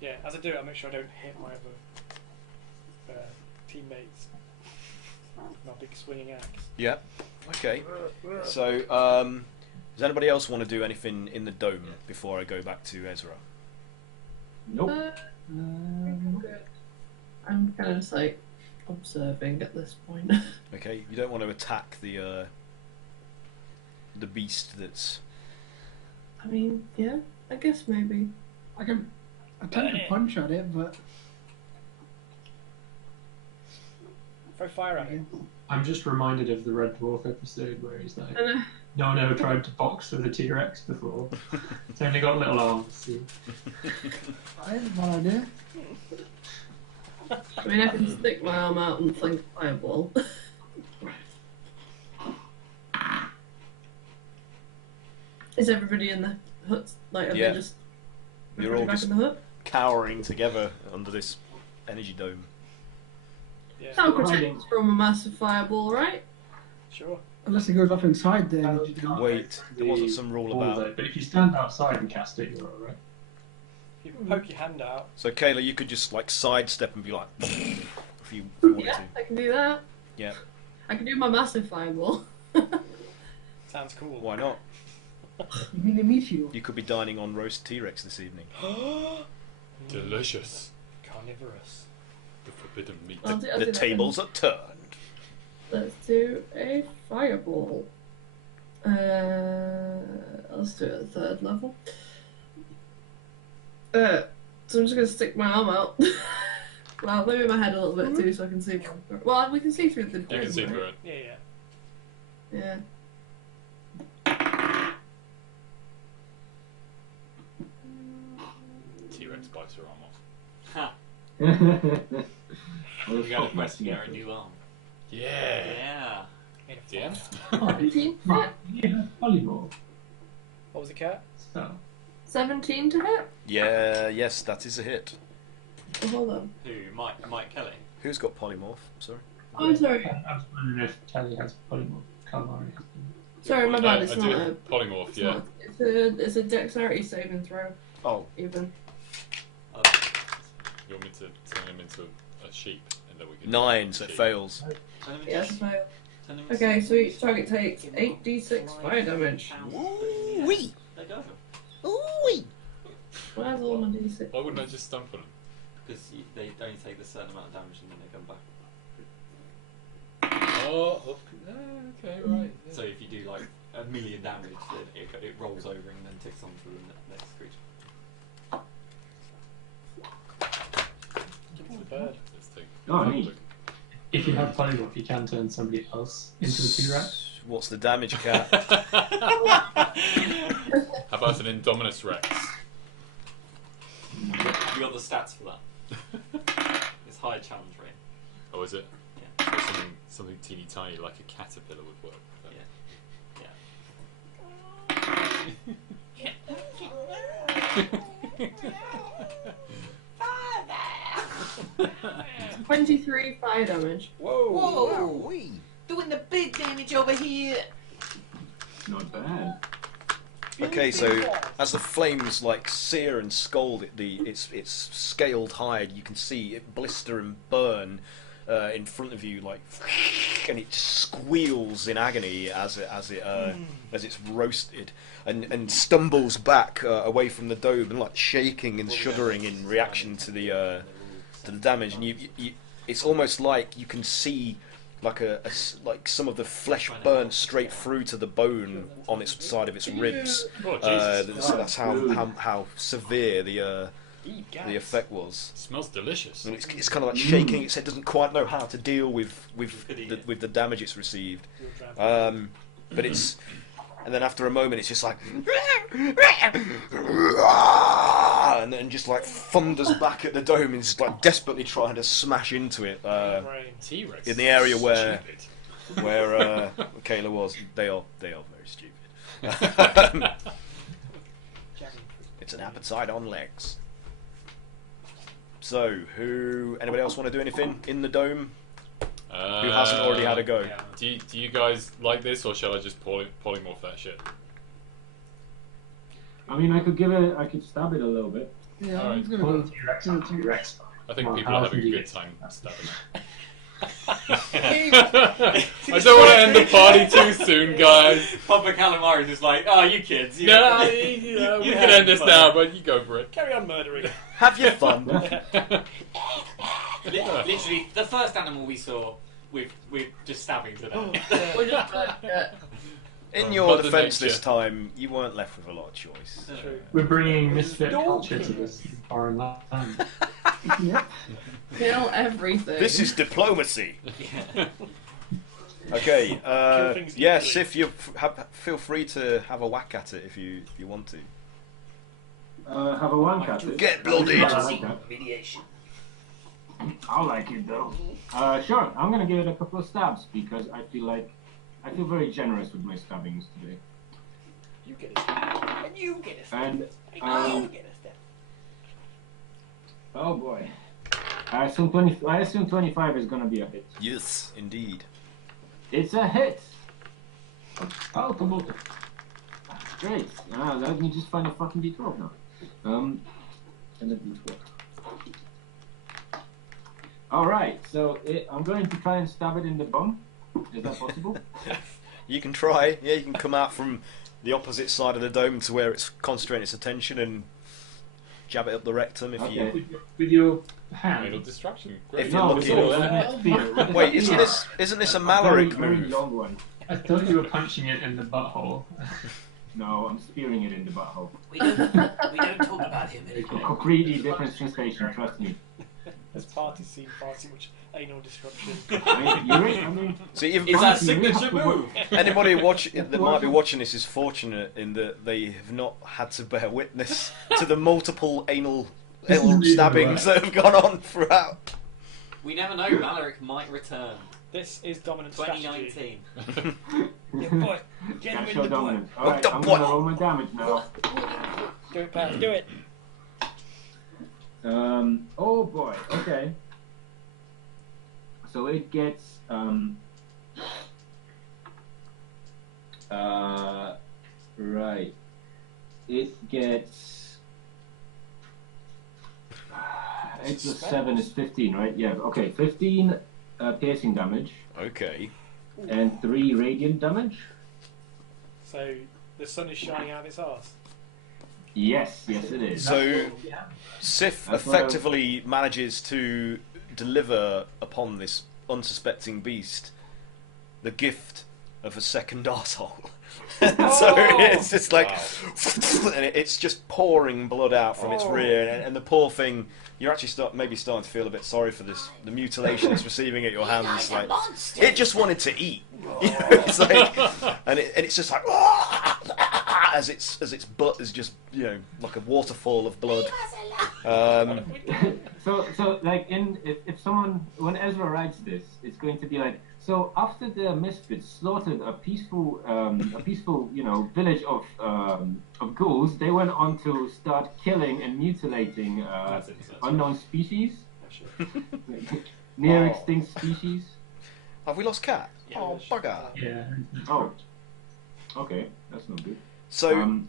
Yeah, as I do it, I make sure I don't hit my other teammates. My big swinging axe. Yeah. Okay. So, does anybody else want to do anything in the dome before I go back to Ezra? Nope. I'm kind of just like observing at this point. Okay. You don't want to attack the beast that's. I mean, yeah, I guess maybe. I can attempt to punch at it, but Throw fire at it. I'm just reminded of the Red Dwarf episode where he's like, I know. no one ever tried to box with a T-Rex before. It's only got little arms. See? I have one idea. I mean, I can stick my arm out and fling a fireball. Is everybody in the hut? Like, are Yeah. they just You're all back just in the hut? cowering together under this energy dome. Yeah. That'll protect us from a massive fireball, right? Sure. Unless it goes off inside there. Wait, there wasn't some rule All about. day. But if you stand outside and cast it, you're alright. If you poke your hand out, So Kayla, you could just like sidestep and be like, if you wanted Yeah, to. I can do that. Yeah. I can do my massive fireball. sounds cool. Why not? You mean a meteor? You could be dining on roast T-Rex this evening. Delicious. Carnivorous. The forbidden meat. I'll do The that tables are turned. then. Let's do a fireball. Let's do it at 3rd level. So I'm just gonna stick my arm out. Well, maybe my head a little bit too, so I can see. Well, we can see through the. You can see through it. Yeah. Yeah. T-Rex bites her arm off. Ha! Well, We got a quest to get our new arm. Yeah. Yeah. Made of Yeah. fire. 17 to Right, hit. yeah, polymorph. What was the cat? So, 17 to hit. Yeah, yes, that is a hit. Oh, hold on. Who? Mike Kelly. Who's got polymorph? Sorry. Oh, I'm sorry. I was wondering if Kelly has polymorph. Calamari has Sorry, my bad. It's I not do. a. Polymorph, It's yeah. not. It's a dexterity saving throw. Oh, Even. You want me to turn him into a sheep and then we can. 9, so it fails. Yes, fail. Okay, so each target takes 8d6 fire damage. Ooh-wee. They don't. Ooh-wee. Where's all my d6? Why wouldn't I just stump on him? Because they only take the certain amount of damage and then they come back. Oh, okay, right. So if you do like 1,000,000 damage, then it rolls over and then ticks on to the next creature. Give it to the bird. Let's take Oh, a neat. look. If you have polymorph, you can turn somebody else into a T-Rex. What's the damage, cat? How about an Indominus Rex? You got the stats for that. It's high challenge rate. Oh, is it? Yeah. So something teeny tiny like a caterpillar would work. Yeah. 23 fire damage. Whoa! Whoa! Doing the big damage over here. Not bad. Okay, so as the flames like sear and scald its scaled hide, you can see it blister and burn in front of you, like, and it squeals in agony as it's roasted, and stumbles back away from the dome, and like shaking and shuddering in reaction to the damage. And it's almost like you can see like like some of the flesh burnt straight through to the bone on its side of its ribs. So that's how severe the effect was. Smells delicious. And it's kind of like shaking. It doesn't quite know how to deal with the damage it's received. But it's, and then after a moment, it's just like, and then just like thunders back at the dome and just like desperately trying to smash into it. T-Rex In the area where Kayla was. They are very stupid. It's an appetite on legs. So, anybody else want to do anything in the dome? Who hasn't already had a go? Yeah. Do you guys like this, or shall I just polymorph that shit? I mean, I could stab it a little bit. Yeah, Alright. I'm gonna go. T-Rex. I think Well, people are how having a often do good you time get stabbing. I don't want to end the party too soon, guys. Papa Calamari is just like, oh, you kids. You No, we can end this now, but you go for it. Carry on murdering. Have your fun. Literally, the first animal we saw, we're just stabbing to death. We're just In your Mother defence Nature. this time, you weren't left with a lot of choice. True. We're bringing misfit culture to this foreign land. kill everything. This is diplomacy. Yeah. Okay, Kill things yeah, easily. Sif, feel free to have a whack at it if you want to. Have a wank at it. Get bloodied. Yeah, I like that. Mediation. I like it though. Sure, I'm gonna give it a couple of stabs because I feel very generous with my stabbings today. You get a step. And you get a step. And And you get a step. oh boy, I assume 25 is gonna be a hit. Yes, indeed. It's a hit. Oh, come on. Great. Let me just find a fucking D12 now. And a D12. All right. So I'm going to try and stab it in the bum. Is that possible? You can try. Yeah, you can come out from the opposite side of the dome to where it's concentrating its attention and jab it up the rectum if Okay. With your Fatal hand. distraction. If Great. you're No, lucky it's all enough. with the Wait, spear. isn't this a Very, Maloric very move? long one. I thought you were punching it in the butthole. No, I'm spearing it in the butthole. We don't talk about him It's a anymore. completely different sensation, trust me. This party's seen far too much anal disruption. I mean, So even It's our you really have signature to work- move. anybody that might be watching this is fortunate in that they have not had to bear witness to the multiple anal This is really stabbings that have gone on throughout. We never know. Maloric might return. This is dominant strategy. 2019. Yeah, boy. Get Gotta him in show the boy. dominance. Alright, the I'm boy? gonna roll my damage now. Do it, Pat. Do it. Oh boy, okay. So it gets, right. It gets, it's a 7 is 15, right? Yeah, okay, 15 piercing damage Okay. and 3 radiant damage. So the sun is shining out of its arse. Yes, yes it is. So Sif That's what I- effectively manages to deliver upon this unsuspecting beast the gift of a second arsehole. So it's just like, and it's just pouring blood out from its rear, and the poor thing, you're actually starting to feel a bit sorry for this, the mutilation it's receiving at your hands. Like, it just wanted to eat. You know, it's like, and it's just like, as its butt is just, you know, like a waterfall of blood. So like if someone, when Ezra writes this, it's going to be like, so after the Misfits slaughtered a peaceful village of ghouls, they went on to start killing and mutilating unknown species, near extinct species. Have we lost Cat? Yeah, Oh, we lost bugger. Yeah. Oh, okay, that's not good. So,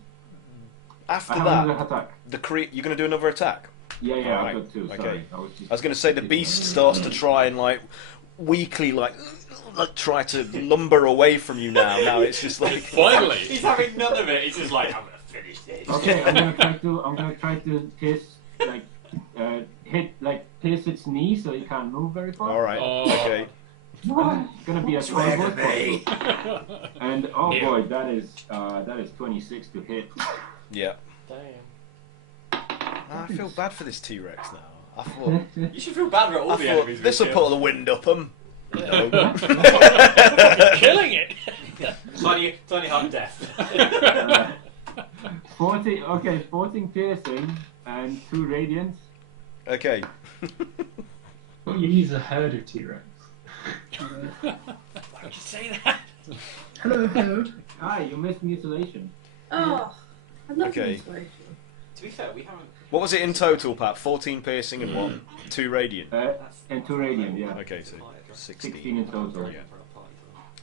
after I have that, another attack. you're going to do another attack. Yeah, Alright, I've got two. okay. Sorry. I was going to say the beast starts to try and like weakly try to lumber away from you now. Now it's just like Finally. He's having none of it. He's just like, I'm gonna finish this. Okay, I'm gonna try to pierce pierce its knee so it can't move very far. all right, okay. It's gonna be a 12 and oh Yeah. boy, that is 26 to hit. Yeah. Damn. I feel bad for this T-Rex now. I thought, You should feel bad for all the enemies. this will we put the wind up them. No. Killing it! Tiny heart death. 14 piercing and 2 radiant. Okay. You use a herd of T-Rex. Why would you say that? Hello, hello. Ah, you missed mutilation. Oh, I'd love Okay. to be To be fair, we haven't. What was it in total, Pat? 14 piercing and what? 2 radiant. And 2 radiant, yeah. Okay, so 16 16. in total. Yeah.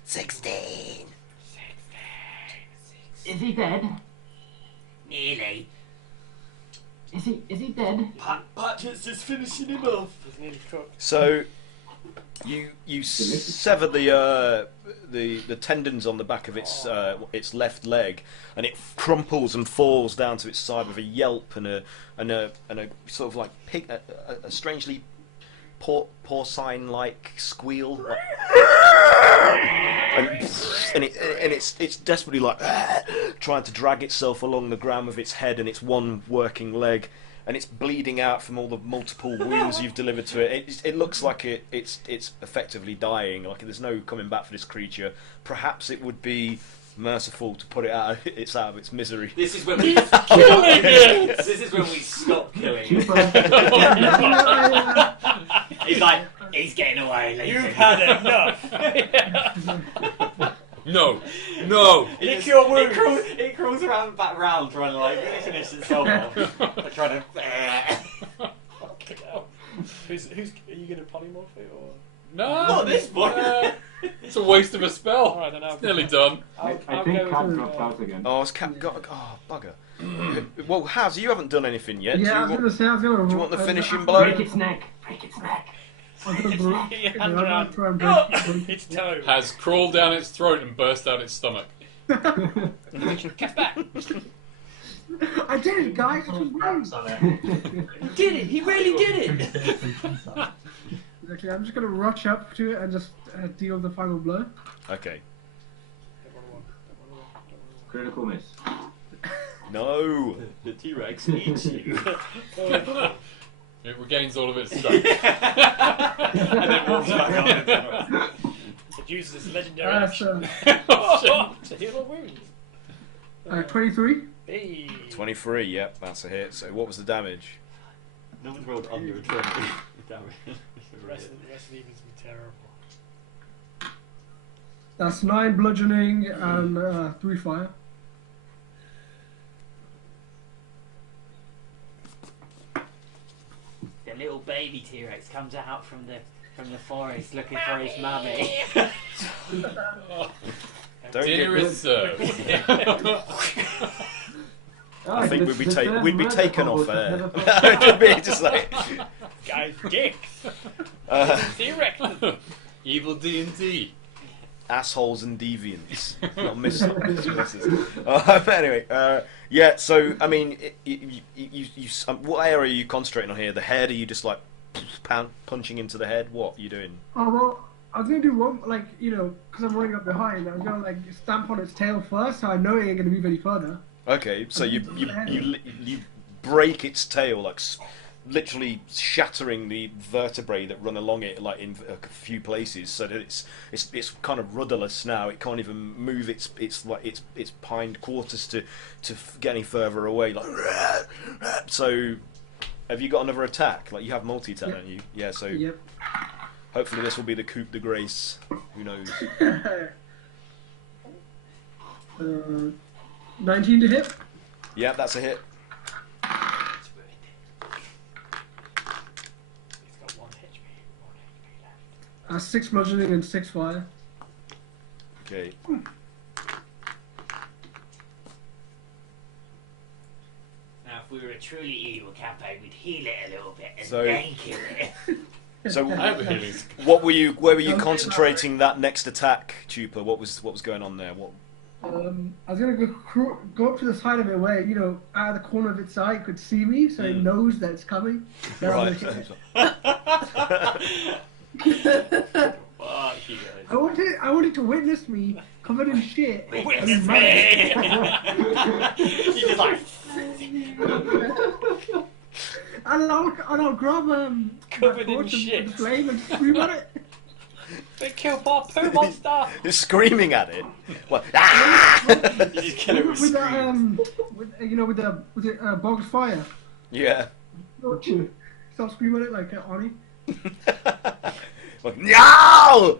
16. Is he dead? Nearly. Is he dead? Patches just finishing him off. He's nearly cooked. So you sever the tendons on the back of its left leg, and it crumples and falls down to its side with a yelp and a sort of like a strangely porcine-like squeal, and it's desperately like trying to drag itself along the ground with its head and its one working leg, and it's bleeding out from all the multiple wounds you've delivered to it. It looks like it's effectively dying. Like there's no coming back for this creature. Perhaps it would be merciful to put it out of its misery. This is when we. Killing it! This is when we stop killing. He's like, he's getting away. Leave You've him. had enough! No. Lick your wounds! It crawls around back round trying to like really finish itself off. Like, trying to. Fucking hell. Are you going to polymorph it or? No. Not this point. It's a waste of a spell. Alright, then I'll It's nearly done. I I'll think go Cat with, dropped out again. Oh, it's bugger. Well, Haz, you haven't done anything yet. Yeah, I was going to say, I was going to. do you want the finishing blow? Break its neck. Break its neck. I'm going to Get your hand around. try and break Its toe. Has crawled down its throat and burst out its stomach. Catch back! I did it, guys. It was Wraps me. on it. He did it. He really did it. Exactly. I'm just going to rush up to it and just deal the final blow. Okay. Critical miss. No. The T-Rex eats you. It regains all of its strength. And then walks back on into It uses its legendary That's action to heal our wounds. 23. Hey. 23. Yep, that's a hit. So what was the damage? No one's rolled under a 20. Damn it. The rest of the evening's been terrible. That's 9 bludgeoning and 3 fire. The little baby T-Rex comes out from the forest looking for his mummy. Don't Dinner get- is served. I think we'd be taken off air. Never It'd be just like Guys, dicks! uh, T-Rex! Evil D&D. assholes and deviants, not misses. Anyway, yeah. So I mean, what area are you concentrating on here? The head? Are you just like punching into the head? What are you doing? Oh, well, I was going to do one, like, because I'm running up behind, I was going to, like, stamp on its tail first, so I know it ain't going to move any further. Okay, so you break its tail, like literally shattering the vertebrae that run along it, like in a few places, so that it's kind of rudderless now. It can't even move its hind quarters to get any further away. Like so, have you got another attack? Like you have multi-attack, Yep. don't you? Yeah. So Yep. hopefully this will be the coup de grace. Who knows? 19 to hit. Yeah, that's a hit. He's got 1 HP left. 6 bludgeoning and 6 fire. Okay. truly evil campaign, we'd heal it a little bit and So- then kill it. So, I have a healing. where were you concentrating that next attack, Tupa? What was going on there? What? I was gonna go up to the side of it where, you know, out of the corner of its eye it could see me, so it knows that it's coming. Then I'm Right. gonna hit it. Fuck you guys. I wanted to witness me covered in shit. Witness and me! You just like And I'll grab Covered my in torch and shit. the flame and scream at it. They killed our poo monster! You're screaming at it. What? Ah! You just kill it with With screams. the with the bog's fire. Yeah. Start screaming at it like Oni. Like, no!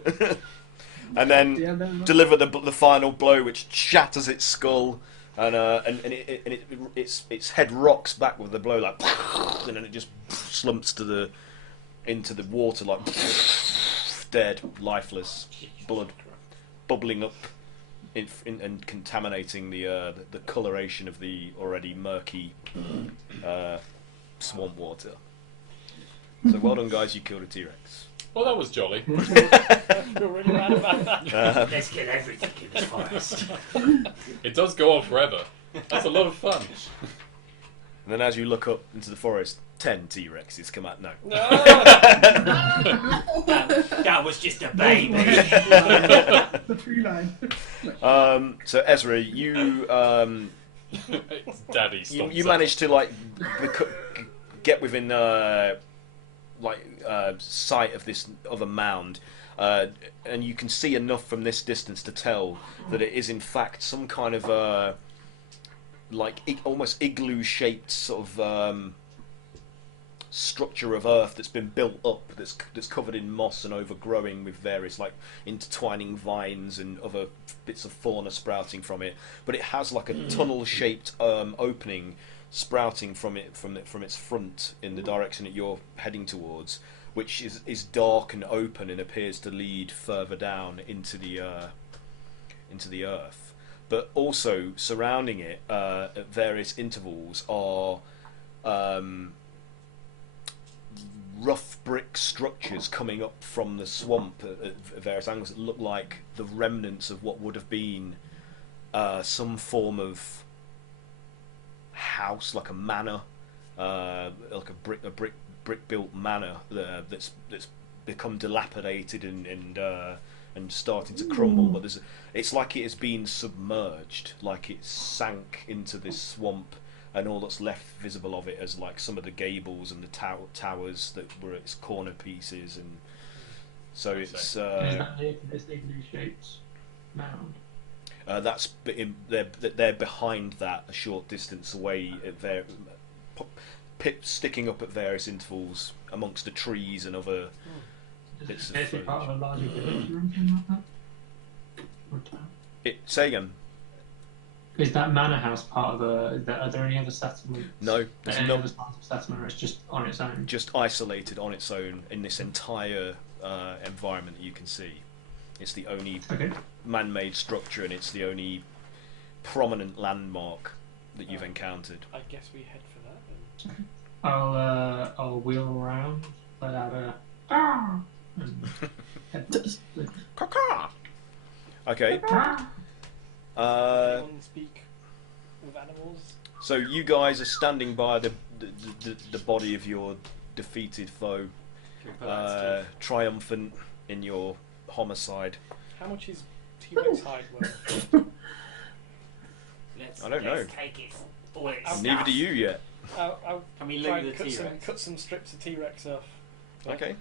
And then Yeah, then deliver the final blow, which shatters its skull, and its head rocks back with the blow, like, and then it just slumps into the water, like dead, lifeless, blood bubbling up and contaminating the coloration of the already murky swamp water. So well done, guys! You killed a T-Rex. Well, that was jolly. You're really mad about that. let's kill everything in this forest. It does go on forever. That's a lot of fun. And then as you look up into the forest, 10 T-Rexes come out. No. That was just a baby. the tree line. So Ezra, you It's Daddy stomps you it. managed to like get within sight of this other mound, and you can see enough from this distance to tell that it is in fact some kind of almost igloo-shaped sort of structure of earth that's been built up, that's covered in moss and overgrowing with various like intertwining vines and other bits of fauna sprouting from it. But it has like a tunnel-shaped opening sprouting from its front in the direction that you're heading towards, which is dark and open and appears to lead further down into the earth. But also surrounding it at various intervals are rough brick structures coming up from the swamp at various angles that look like the remnants of what would have been some form of house, like a manor, like a brick built manor that's become dilapidated and starting to crumble. But it's like it has been submerged, like it sank into this swamp, and all that's left visible of it as like some of the gables and the towers that were its corner pieces, and so it's Is that near to this igloo-shaped mound? they're behind that a short distance away. Sticking up at various intervals amongst the trees and other bits of Is it part of a larger village or anything like that? Or town? Say again. Is that manor house part of are there any other settlements? No, there's Any no, other parts of settlement, or it's just on its own? just isolated on its own in this entire environment that you can see. It's the only Okay. man-made structure, and it's the only prominent landmark that you've encountered. I guess we head for that then. I'll wheel around, let out a and head Okay. Anyone speak with animals? So you guys are standing by the body of your defeated foe, Can we put that to sleep? triumphant in your homicide. How much is T-Rex hide worth? Let's I don't know. take it. All its Neither stuff. do you yet. I'll Can we try loot and the T-Rex? cut some strips of T-Rex off. Okay.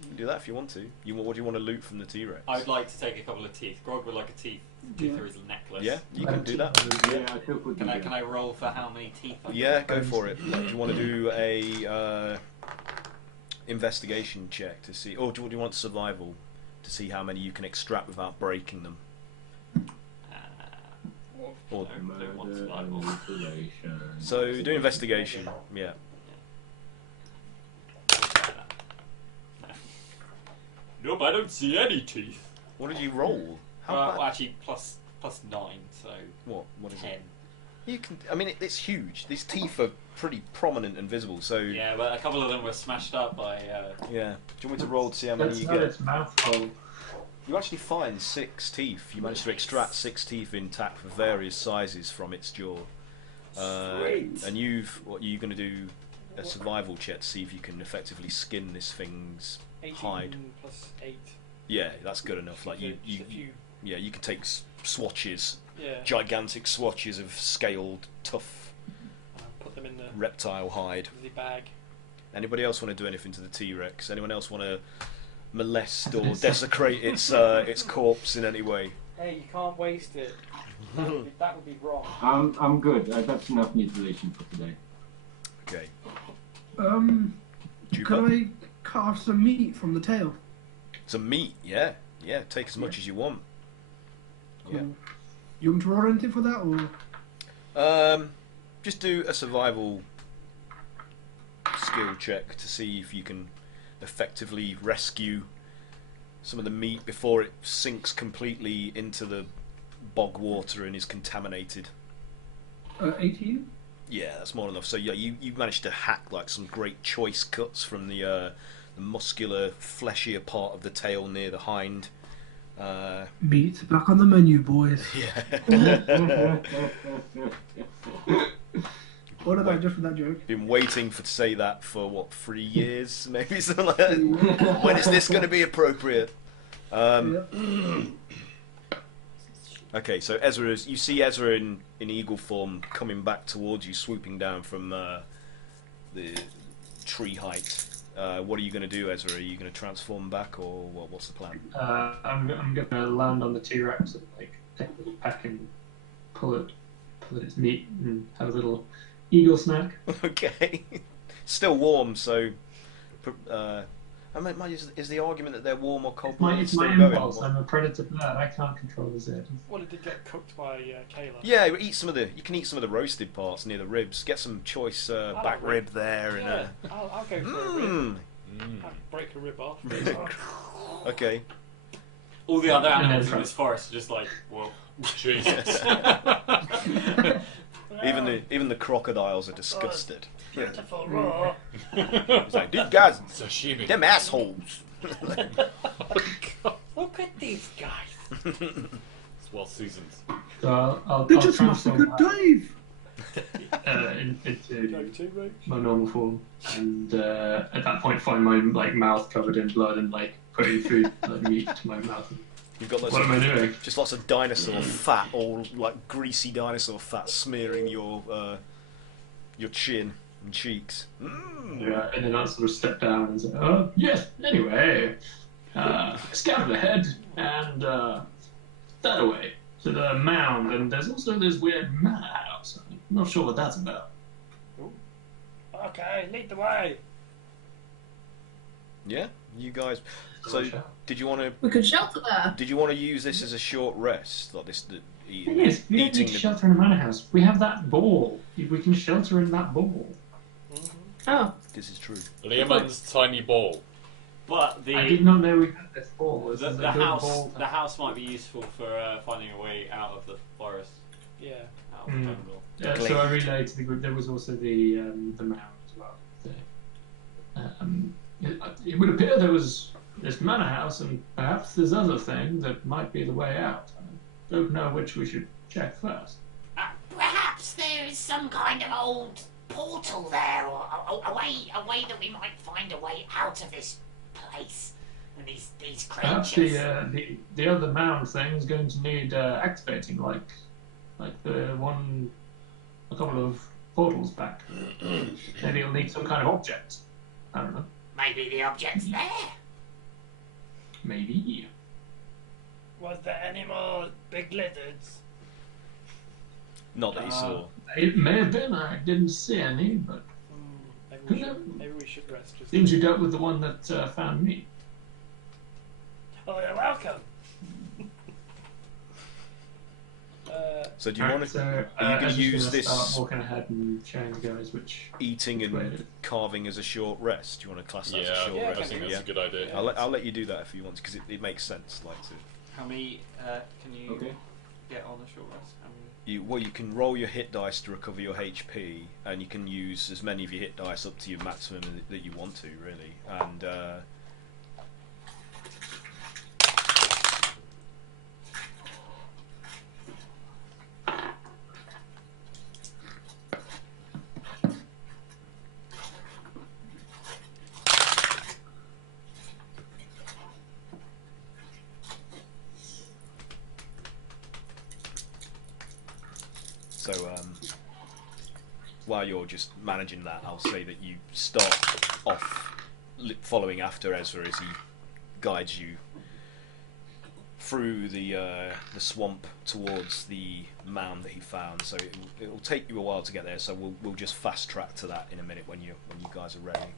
You can do that if you want to. What do you want to loot from the T-Rex? I'd like to take a couple of teeth. Grog would like a tooth through his necklace. Yeah, you can do that. Yeah, I took what Can you I did. roll for how many teeth? I Yeah, go for it. Do you want to do a investigation check to see, or do you want survival to see how many you can extract without breaking them? Or don't want survival. so do investigation. Yeah. Nope, I don't see any teeth. What did you roll? How Well, bad? actually, plus 9, so What is 10. it? You can. I mean, it's huge. These teeth are pretty prominent and visible. So Yeah, but a couple of them were smashed up by. yeah. Do you want me to roll to see how many That's you not get? its mouth hole. You actually find 6 teeth. You manage to extract 6 teeth intact of various sizes from its jaw. Sweet. And what are you going to do? A survival check to see if you can effectively skin this thing's 18 hide. plus 8. Yeah, that's good enough. Like Just a few. yeah, you can take swatches, Yeah. gigantic swatches of scaled, tough Put them in the reptile hide. bag. Anybody else want to do anything to the T-Rex? Anyone else want to molest or desecrate its corpse in any way? Hey, you can't waste it. That would be wrong. I'm good. That's enough mutilation for today. Okay. Could I carve some meat from the tail? Some meat, yeah. Yeah, take as much as you want. Yeah. Cool. You want me to roll anything for that, or? Just do a survival skill check to see if you can effectively rescue some of the meat before it sinks completely into the bog water and is contaminated. 18? Yeah, that's more than enough. So yeah, you managed to hack like some great choice cuts from the muscular, fleshier part of the tail near the hind. Meat back on the menu, boys. Yeah. What about just for that joke? Been waiting to say that for what, 3 years, maybe something like that. When is this going to be appropriate? Okay, so you see Ezra in eagle form coming back towards you, swooping down from the tree height. What are you going to do, Ezra? Are you going to transform back, or what's the plan? I'm going to land on the T-Rex and like take a little peck and pull it its meat and have a little eagle snack. Okay, still warm, so. Is the argument that they're warm or cold? It's my impulse. I'm a predator bird. I can't control the Z. What did it get cooked by Kayla? Yeah, you can eat some of the roasted parts near the ribs. Get some choice back rib there. Yeah, and I'll go for a rib. I'll break a rib off. Okay. All the other animals in this forest are just like, well, Jesus. Even the crocodiles are disgusted. Beautiful raw. It's like, these guys, Sashimi. them assholes. Look at these guys. It's well seasoned. So I'll They just transform massacred Dave! into my normal form, and at that point find my mouth covered in blood and putting food meat to my mouth. You've got What am I doing? just lots of dinosaur fat, all like greasy dinosaur fat smearing your chin and cheeks. Yeah, and then I'll sort of step down and say, "Oh yes, anyway, scout ahead and that away to the mound, and there's also this weird manor house. I'm not sure what that's about." Okay, lead the way. Yeah, you guys. So, did you want to? We could shelter there. Did you want to use this as a short rest, like this? Yes, we don't need to shelter in a manor house. We have that ball. We can shelter in that ball. Oh. This is true. Leoman's tiny ball. But I did not know we had this ball. This is a the good house ball. the house might be useful for finding a way out of the forest, Yeah. out of the jungle. So I relayed to the group. There was also the mound as well. It would appear there was this manor house, and perhaps this other thing that might be the way out. I don't know which we should check first. Perhaps there is some kind of old portal there, or a way that we might find a way out of this place and these Perhaps creatures. the other mound thing is going to need activating, like the one a couple of portals back. Maybe it'll need some kind of object. I don't know. Maybe the object's there. Maybe. Was there any more big lizards? Not that you saw. It may have been. I didn't see any, but Maybe we should rest. Just seems you dealt with the one that found me. Oh, you're welcome. So do you want to? So, Are you going to use Start this walking ahead and showing the guys which eating and way it is. carving as a short rest? Do you want to class that as a short Yeah, rest? I think that's Yeah. a good idea. I'll let you do that if you want, because it makes sense. Like to. How many can you? Okay. get on a short rest? You can roll your hit dice to recover your HP, and you can use as many of your hit dice up to your maximum that you want to, really. And so, while you're just managing that, I'll say that you start off following after Ezra as he guides you through the swamp towards the mound that he found. So it'll take you a while to get there. So we'll just fast track to that in a minute when you guys are ready.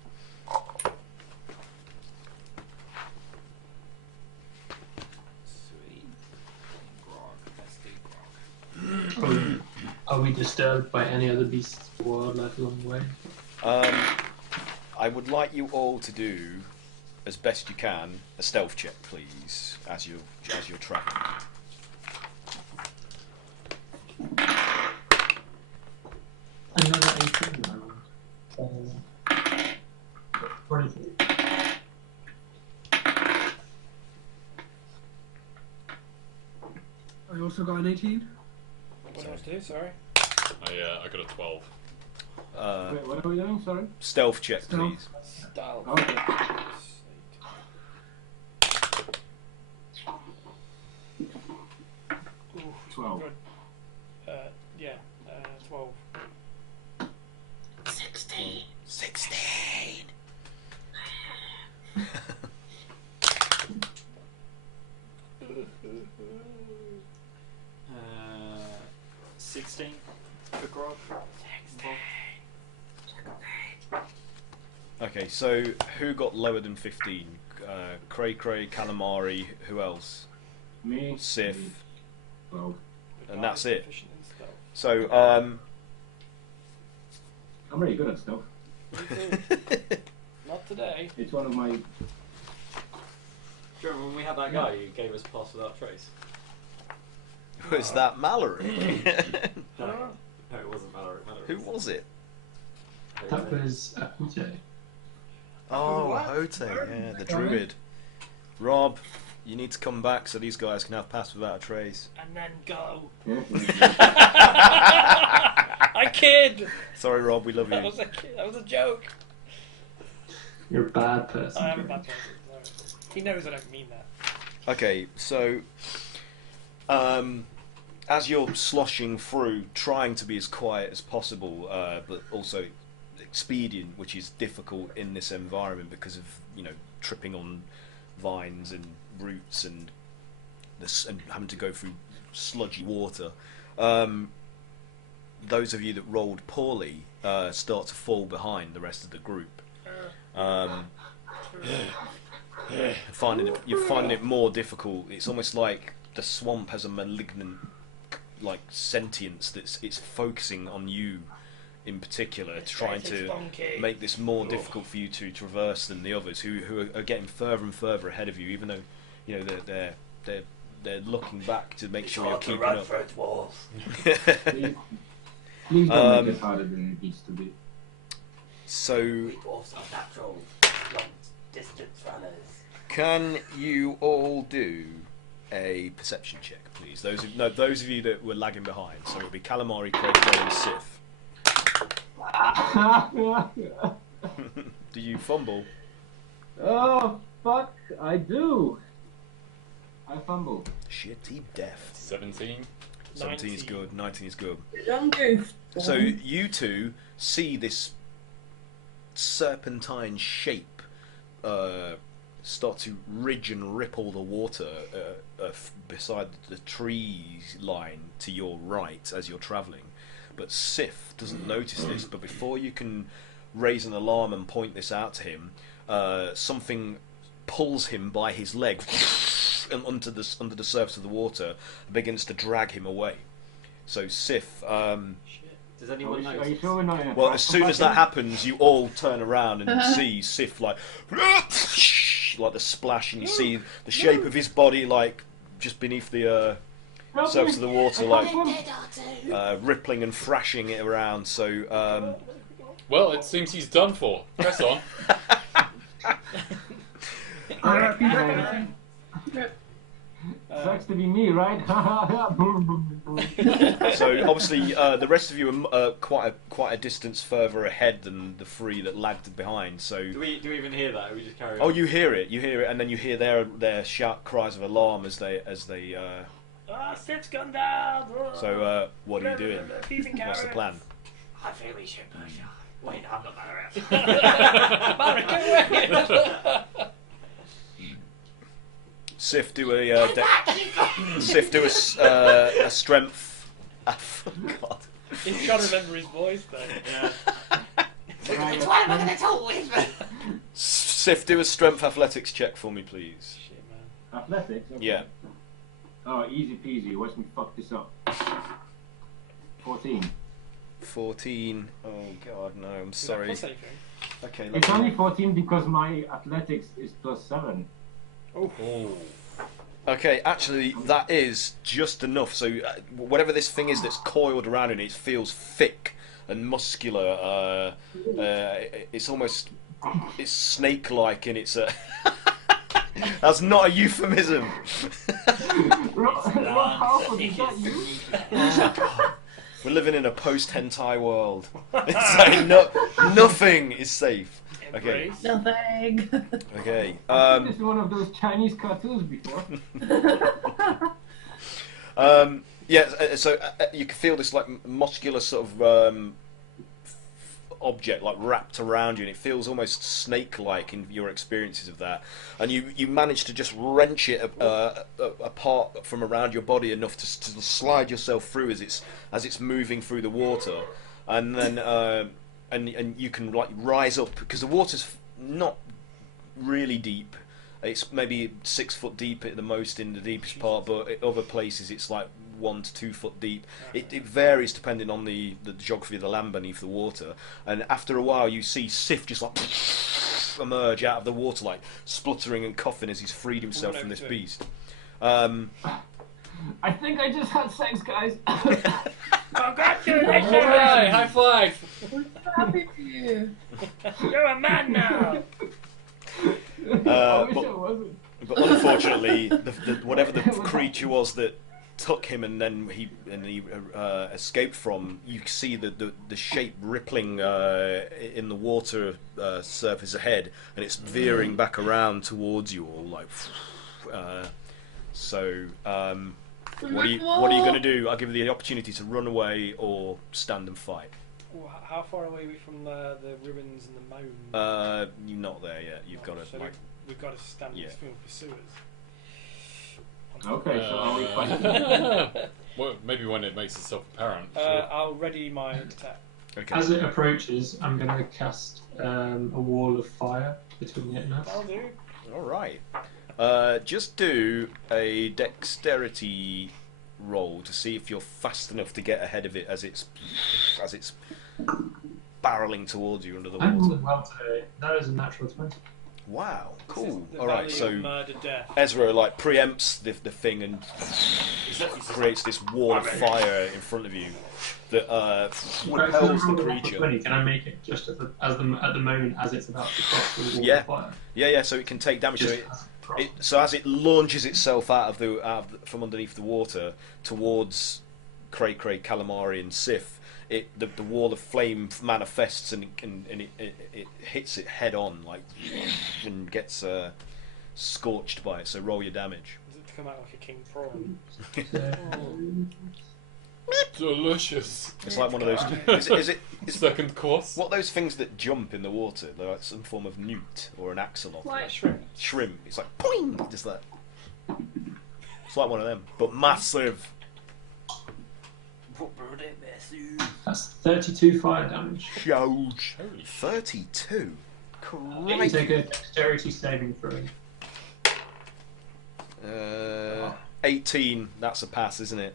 Sweet. Grog. Let's do grog. Are we disturbed by any other beasts of wildlife along the way? I would like you all to do, as best you can, a stealth check, please, as you're traveling. Another 18 round. 23. I also got an 18. What did I do? Sorry. I got a 12. Wait, what are we doing? Sorry. Stealth check, Stealth. please. Style. Okay. Ooh, 12. good. Yeah, 12. 16. 16. 16 for grog. Okay, so who got lower than 15? Cray, Calamari, who else? Me. Sif. Me. 12. And that's it. Proficient in stealth. So, I'm really good at stuff. Not today. It's one of my. Do you remember when we had that guy who gave us pass without trace? was that Mallory? No, it wasn't Mallory. Who was it? That was Akute. Oh, What? Hote, yeah, the druid. Rob, you need to come back so these guys can have pass without a trace. And then go. Yeah. I kid! Sorry, Rob, we love That you. was a kid. That was a joke. You're a bad person. I am a George. bad person. Sorry. He knows I don't mean that. Okay, so as you're sloshing through, trying to be as quiet as possible, but also expedient, which is difficult in this environment because of tripping on vines and roots and and having to go through sludgy water. Those of you that rolled poorly start to fall behind the rest of the group. You're finding it more difficult. It's almost like the swamp has a malignant, sentience it's focusing on you in particular, trying to make this more difficult for you to traverse than the others who are getting further and further ahead of you, even though they're looking back to make sure you're keeping up. Please don't make it harder than it needs to be. So, Dwarfs are natural long distance runners. can you all do a perception check, please? Those of you that were lagging behind. So it'll be Calamari, Craig, and Sif. Do you fumble? Oh, fuck, I do. I fumble. Shitty deft. 17. 17 is good. 19 is good. Young goof. So you two see this serpentine shape start to ridge and ripple the water beside the tree line to your right as you're travelling. But Sif doesn't notice this, but before you can raise an alarm and point this out to him, something pulls him by his leg and under the surface of the water and begins to drag him away. So Sif, Does anyone Are notice? you sure we're not in a well, as soon as that happens, happens, you all turn around and see Sif like the splash, and you see the shape of his body just beneath the surface of the water, They're like dead, R2. rippling and thrashing it around. So Well, it seems he's done for. Press on. Sucks to be me, right? So obviously, the rest of you are quite a distance further ahead than the three that lagged behind. So Do we even hear that? Or we just carry on? oh, you hear it, and then you hear their shout cries of alarm as they. Sif's gone down. So what are you doing? Thieving What's the plan? I think we should push on. Wait, I'm not Sif, do a Sif, do a strength. God. He's got to remember his voice though. Yeah. It's why I'm going to talk with me. Sif, do a strength athletics check for me, please. Shit, man. Athletics? Okay. Yeah. Oh, easy peasy. Watch me fuck this up. 14. 14. Oh God, no. I'm sorry. Plus anything. Okay. It's only 14 because my athletics is +7. Oh. Okay, actually, that is just enough. So, whatever this thing is that's coiled around it, it feels thick and muscular. It's almost, it's snake-like, and it's a. That's not a euphemism. We're living in a post-hentai world. It's like nothing is safe. Okay. Nothing. Okay. This is one of those Chinese cartoons before. Yeah. So you can feel this like muscular sort of object like wrapped around you, and it feels almost snake-like in your experiences of that. And you manage to just wrench it apart from around your body enough to slide yourself through as it's moving through the water, and then. And you can like rise up because the water's not really deep. It's maybe 6 foot deep at the most in the deepest part, but at other places it's like 1 to 2 foot deep. It varies depending on the geography of the land beneath the water. And after a while, you see Sif just like emerge out of the water, like spluttering and coughing as he's freed himself from this beast. I think I just had sex, guys. Congratulations! Alright, high five! We're so happy for you. You're a man now. I wish I wasn't. But unfortunately, whatever the creature was that took him and then he escaped from, you see the shape rippling in the water surface ahead, and it's veering back around towards you all like. What are you going to do? I'll give you the opportunity to run away or stand and fight. Well, how far away are we from the ruins and the mound? You're not there yet. You've got to so like. we've got to stand and swim pursuers. Okay, so are we fighting? Well, maybe when it makes itself apparent. I'll ready my attack. Okay. As it approaches, I'm going to cast a wall of fire between it and us. That'll do. All right. Just do a dexterity roll to see if you're fast enough to get ahead of it as it's barreling towards you under the I'm water. doing well today. That is a natural 20. Wow, cool. The All right, Valley so of Murder Death. Ezra like preempts the thing and creates this wall of fire in front of you that repels the creature. 20. Can I make it just at the moment as it's about to cross the wall of fire? Yeah. So it can take damage. So as it launches itself out of from underneath the water towards Cray, Calamari, and Sif, the wall of flame manifests and it hits it head on, like, and gets scorched by it. So roll your damage. Does it come out like a king prawn? Delicious. It's like one of those. Is it second course? What are those things that jump in the water? They're like some form of newt or an axolotl. Like shrimp. Shrimp. It's like boing, just that. It's like one of them, but massive. That's 32 fire damage. Huge. 32. You take a dexterity saving throw. 18. That's a pass, isn't it?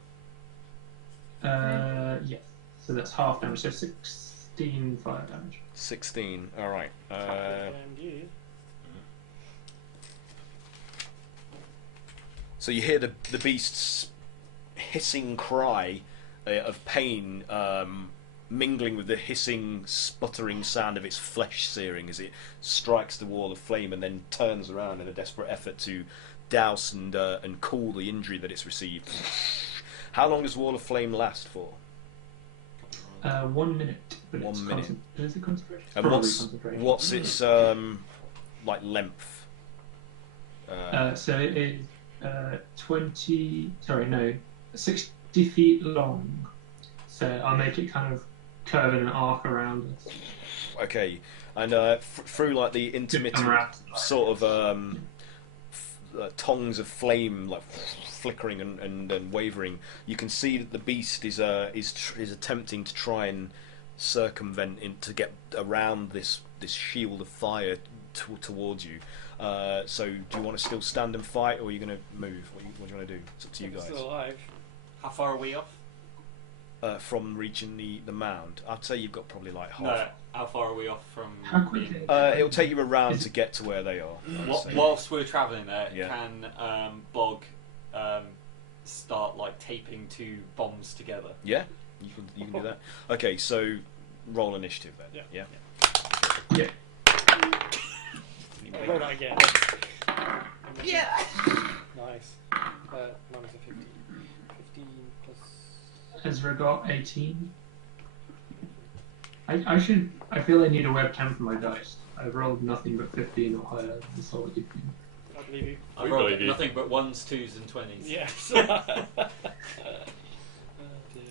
Yes. So that's half damage. So 16 fire damage. 16. All right. So you hear the beasts hissing cry of pain, mingling with the hissing, sputtering sound of its flesh searing as it strikes the wall of flame and then turns around in a desperate effort to douse and cool the injury that it's received. How long does wall of flame last for? 1 minute. But 1 minute. Is it concentration? And Probably concentration. what's its like length? So it is 60 feet long. So I'll make it kind of curve in an arc around us. Okay, and through like the intermittent sort of tongues of flame, like flickering and wavering, you can see that the beast is attempting to try and circumvent to get around this shield of fire towards you. So do you want to still stand and fight, or are you going to move? What do you want to do? It's up to you guys. Still alive. How far are we off? From reaching the mound, I'd say you've got probably like half. No, how far are we off from? How quickly? It'll take you around to get to where they are. Whilst we're travelling there, Yeah. can Bog start like taping 2 bombs together? Yeah, you can do that. Okay, so roll initiative then. Yeah. Yeah. Oh, roll that again. Yeah. Nice. Mine is a 15. 15 plus. Ezra got 18. I feel I need a webcam for my dice. I've rolled nothing but 15 or higher. That's all you can. I believe you. I rolled nothing but 1s, 2s, and 20s. Yes. Oh, dear.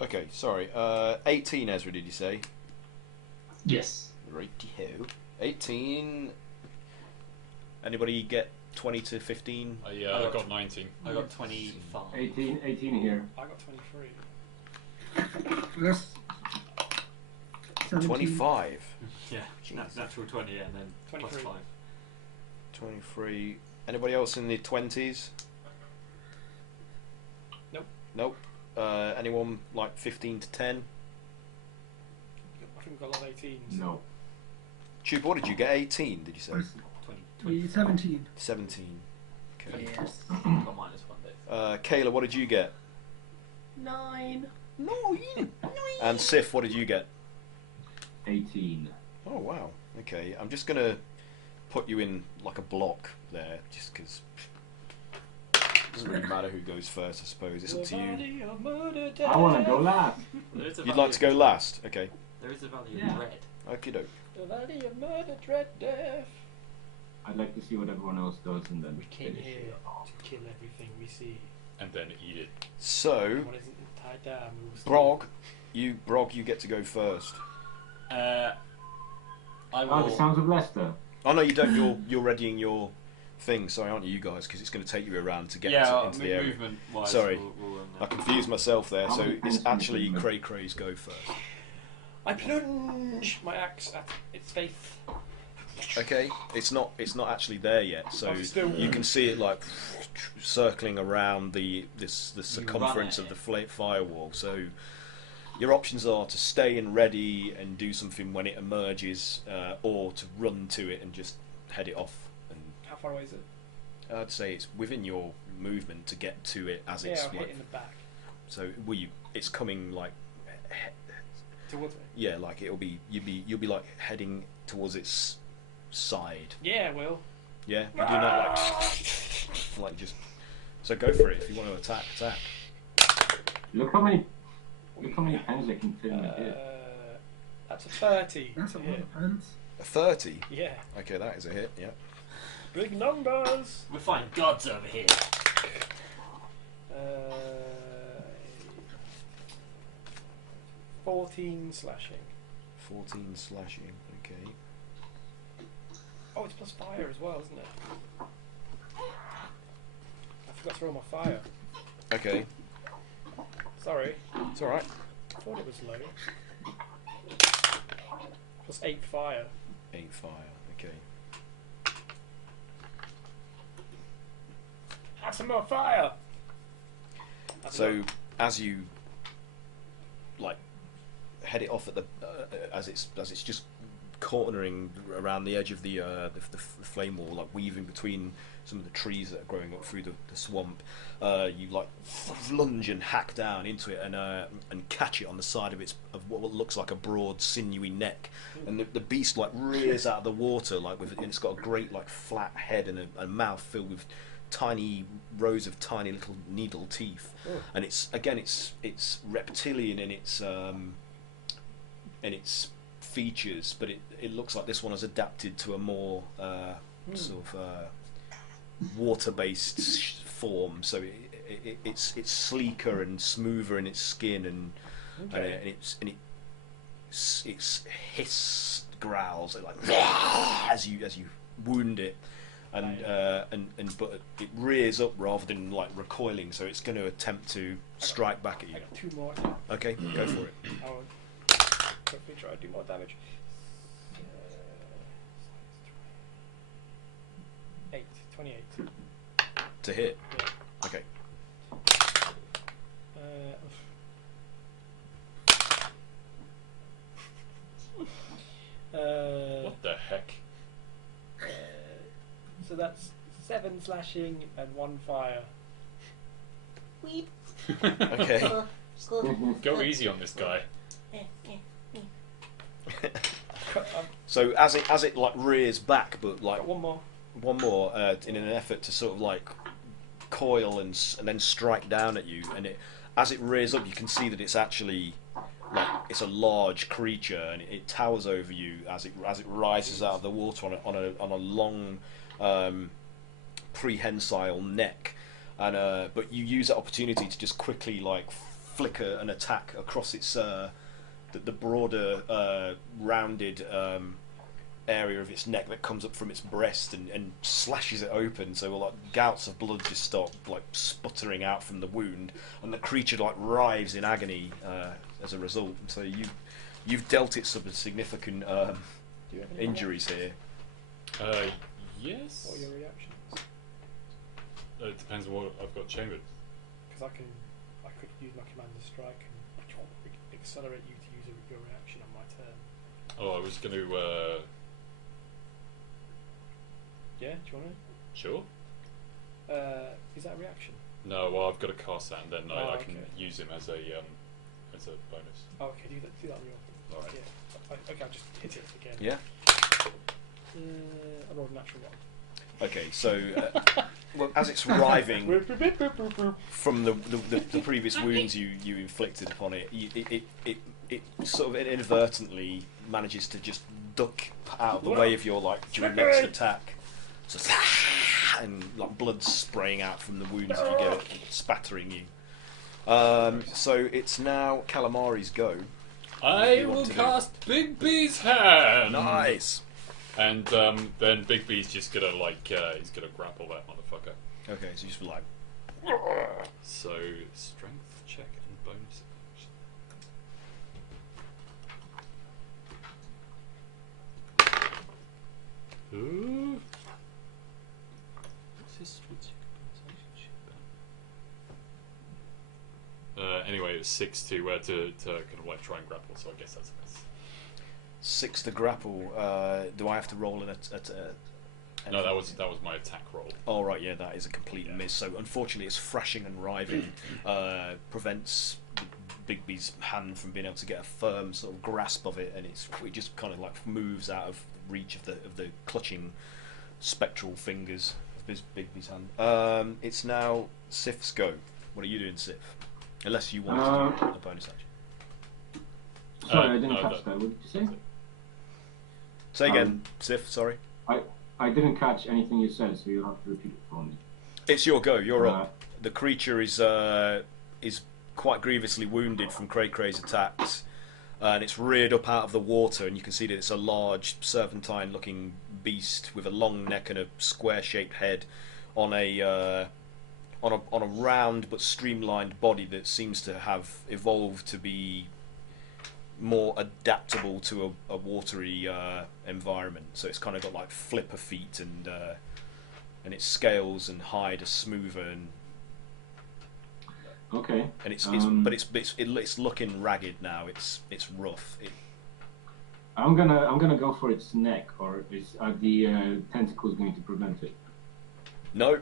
Okay, sorry. 18, Ezra, did you say? Yes. Righty-ho. 18. Anybody get 20 to 15? Yeah, I got 19. I got 25. 18 here. I got 23. That's 17. 25. Yeah, natural 20 and then 23. plus 5. 23. Anybody else in the 20s? Nope. Nope. Anyone like 15 to 10? I think we've got a lot of 18s. No. Tube, what did you get? 18, did you say? 20. 17. 17. Okay. Yes. Got minus 1 day. Kayla, what did you get? 9. And Sif, what did you get? 18. Oh, wow. Okay, I'm just going to put you in like a block there, just because it doesn't really matter who goes first, I suppose. It's up to you. I want to go last. You'd like to go last? Okay. There is a valley Yeah. of red. Okie doke. The Valley of Murder, Dread Death. I'd like to see what everyone else does and then We came finish here it off. to kill everything we see. And then eat it. So, What isn't tied down, we will steal. Brog, you get to go first. I Oh, will. the sounds of Leicester. Oh no, you don't. You're readying your thing. Sorry, aren't you guys? Because it's going to take you around to get into the area. Movement wise. Sorry. We'll I confused myself there. How So many it's points actually movement? Cray Cray's go first. I plunge my axe at its faith. Okay, it's not actually there yet. So Oh, still- you can see it like circling around the circumference run of at the firewall. So your options are to stay and ready and do something when it emerges, or to run to it and just head it off. And How far away is it? I'd say it's within your movement to get to it as Yeah, it's I'll hit like. in the back. So it's coming like. Towards me. Yeah, like you'll be like heading towards its side. Yeah, Will. Yeah, you do not like just. So go for it if you want to attack. Look how many pens I can fit in my head. That's a 30. That's a lot hit. of pants. A 30. Yeah. Okay, that is a hit. Yeah. Big numbers. We're fighting gods over here. Uh, 14 slashing. 14 slashing. Okay. Oh, it's plus fire as well, isn't it? I forgot to roll my fire. Okay. Sorry. It's all right. I thought it was low. Plus 8 fire. 8 fire. Okay. Have some more fire! Have a So look. as you like head it off at the as it's just cornering around the edge of the flame wall, like weaving between some of the trees that are growing up through the swamp. You like lunge and hack down into it and catch it on the side of what looks like a broad, sinewy neck, and the beast like rears out of the water and it's got a great like flat head and a mouth filled with tiny rows of tiny little needle teeth, and it's reptilian in its features, but it looks like this one has adapted to a more sort of water-based form. So it's sleeker and smoother in its skin, and its hiss growls like as you wound it. But it rears up rather than like recoiling, so it's going to attempt to strike back at you. I got 2 more. Okay, go for it. I'll quickly try to do more damage. 28. To hit. Yeah. Okay. What the heck? So that's 7 slashing and 1 fire. Weep. Okay. Go easy on this guy. So as it like rears back, but like Got one more. in an effort to sort of like coil and then strike down at you, and as it rears up, you can see that it's actually like it's a large creature, and it towers over you as it rises out of the water on a long prehensile neck, and but you use that opportunity to just quickly like flicker an attack across its the broader rounded area of its neck that comes up from its breast and slashes it open, so like gouts of blood just start like sputtering out from the wound, and the creature like writhes in agony as a result. So you've dealt it some significant injuries here. Yes. What are your reactions? It depends on what I've got chambered. Because I could use my commander strike and accelerate you to use your reaction on my turn. Oh, I was going to. Yeah, do you want Sure. to? Is that a reaction? No, well, I've got to cast that, and then I can okay. use him as a bonus. Oh, okay, do that on your thing. All right. Yeah. Okay, I'll just hit it again. Yeah. I rolled a natural 1. Okay, so well, as it's writhing from the previous wounds you inflicted upon it, it sort of inadvertently manages to just duck out of the way of your like your next attack, so, and like blood spraying out from the wounds that you get, spattering you. So it's now Calamari's go. I will cast Big B's hand. Nice. And then Big B's just gonna like he's gonna grapple that motherfucker. Okay, so you just be like. So strength check and bonus action. Ooh. What's his anyway, it was 6 to kind of like try and grapple, so I guess that's a miss. 6 to grapple. Do I have to roll an No, that was my attack roll. Oh right, yeah, that is a complete miss. So unfortunately, its thrashing and writhing prevents Bigby's hand from being able to get a firm sort of grasp of it, and it just kind of like moves out of reach of the clutching spectral fingers of Bigby's hand. It's now Sif's go. What are you doing, Sif? Unless you want to do a bonus action. Sorry, I didn't catch that. What did you say? Say again, Sif. Sorry. I didn't catch anything you said, so you'll have to repeat it for me. It's your go. You're up. The creature is quite grievously wounded from Cray Cray's attacks, and it's reared up out of the water, and you can see that it's a large serpentine-looking beast with a long neck and a square-shaped head on a round but streamlined body that seems to have evolved to be more adaptable to a watery environment. So it's kind of got like flipper feet, and its scales and hide are smoother, and okay. And it's looking ragged now. It's rough. I'm gonna go for its neck, or are the tentacles going to prevent it? No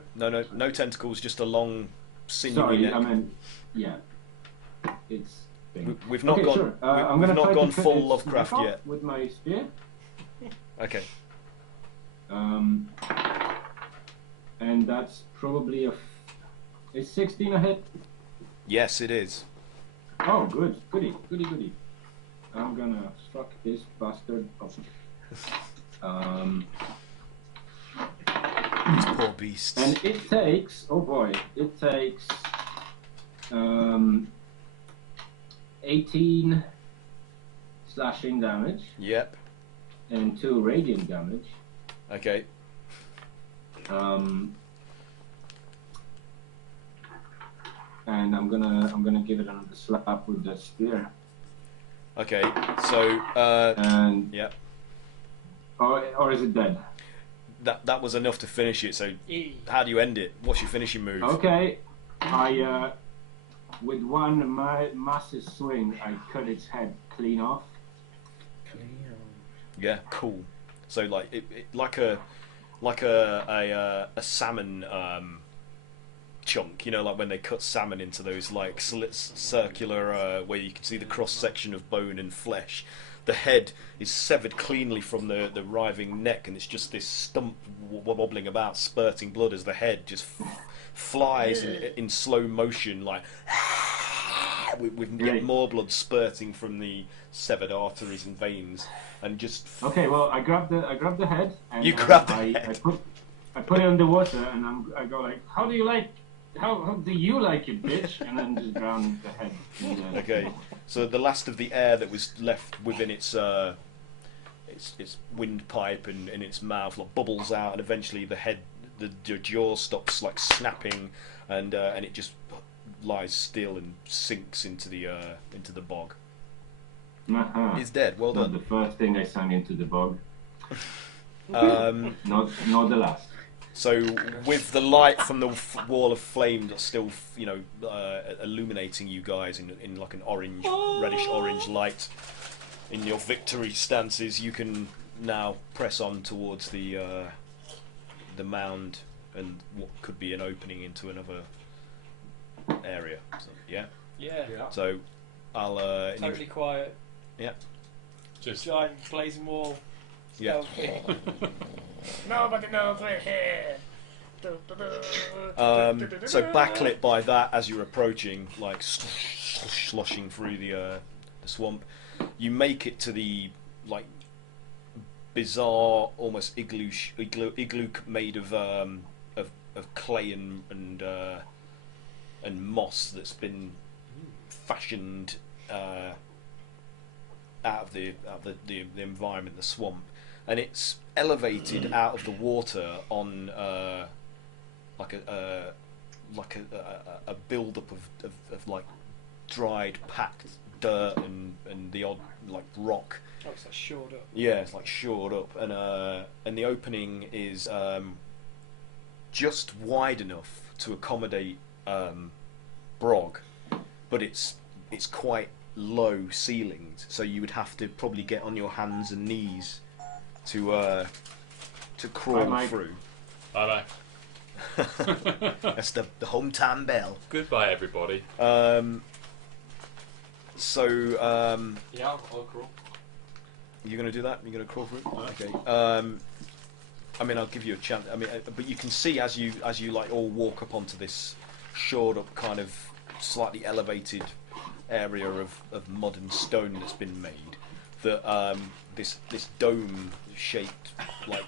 tentacles, just a long, sinewy Sorry, neck. I mean, yeah, it's. We've not okay, gone. Sure. I'm We've gonna not try gone to cut full its Lovecraft neck off yet. with my spear. Okay. And that's probably is 16 a hit? Yes, it is. Oh, goody. I'm gonna struck this bastard up. These poor beasts. And it takes, oh boy, 18 slashing damage. Yep. And 2 radiant damage. Okay. And I'm gonna give it another slap with the spear. Okay. So. And yep. Or is it dead? That was enough to finish it. So, how do you end it? What's your finishing move? Okay, I with one massive swing, I cut its head clean off. Yeah, cool. So like like a salmon chunk, you know, like when they cut salmon into those like circular where you can see the cross section of bone and flesh. The head is severed cleanly from the writhing neck, and it's just this stump wobbling about, spurting blood as the head just flies in slow motion, like with yet more blood spurting from the severed arteries and veins, and just. Okay, well, I grab the head. And, you grab the head. I put it in the water, and I go like, how do you like it, bitch? And then just drown the head. Okay, so the last of the air that was left within its windpipe and in its mouth like bubbles out, and eventually the head, the jaw stops like snapping, and it just lies still and sinks into the bog. It's dead. Well done. Not the first thing I sang into the bog. Not the last. So with the light from the wall of flame that's still, illuminating you guys in like an orange, reddish orange light, in your victory stances, you can now press on towards the mound and what could be an opening into another area. So, yeah. So I'll totally quiet. Yeah. Just giant blazing wall. Yeah. Nobody knows we're here. So backlit by that, as you're approaching, like sloshing through the swamp, you make it to the like bizarre, almost igloo made of clay and moss that's been fashioned out of the environment, the swamp, and it's elevated out of the water on like a build-up of like dried, packed dirt and the odd like rock. Oh, it's like shored up. Yeah, it's like shored up, and the opening is just wide enough to accommodate Brog, but it's quite low ceilinged, so you would have to probably get on your hands and knees to crawl through. Bye bye. That's the hometown bell. Goodbye, everybody. Yeah, I'll crawl. You're going to do that? You're going to crawl through? Okay. I mean, I'll give you a chance. I mean, but you can see as you like all walk up onto this shored up kind of slightly elevated area of mud and stone that's been made, that this dome shaped like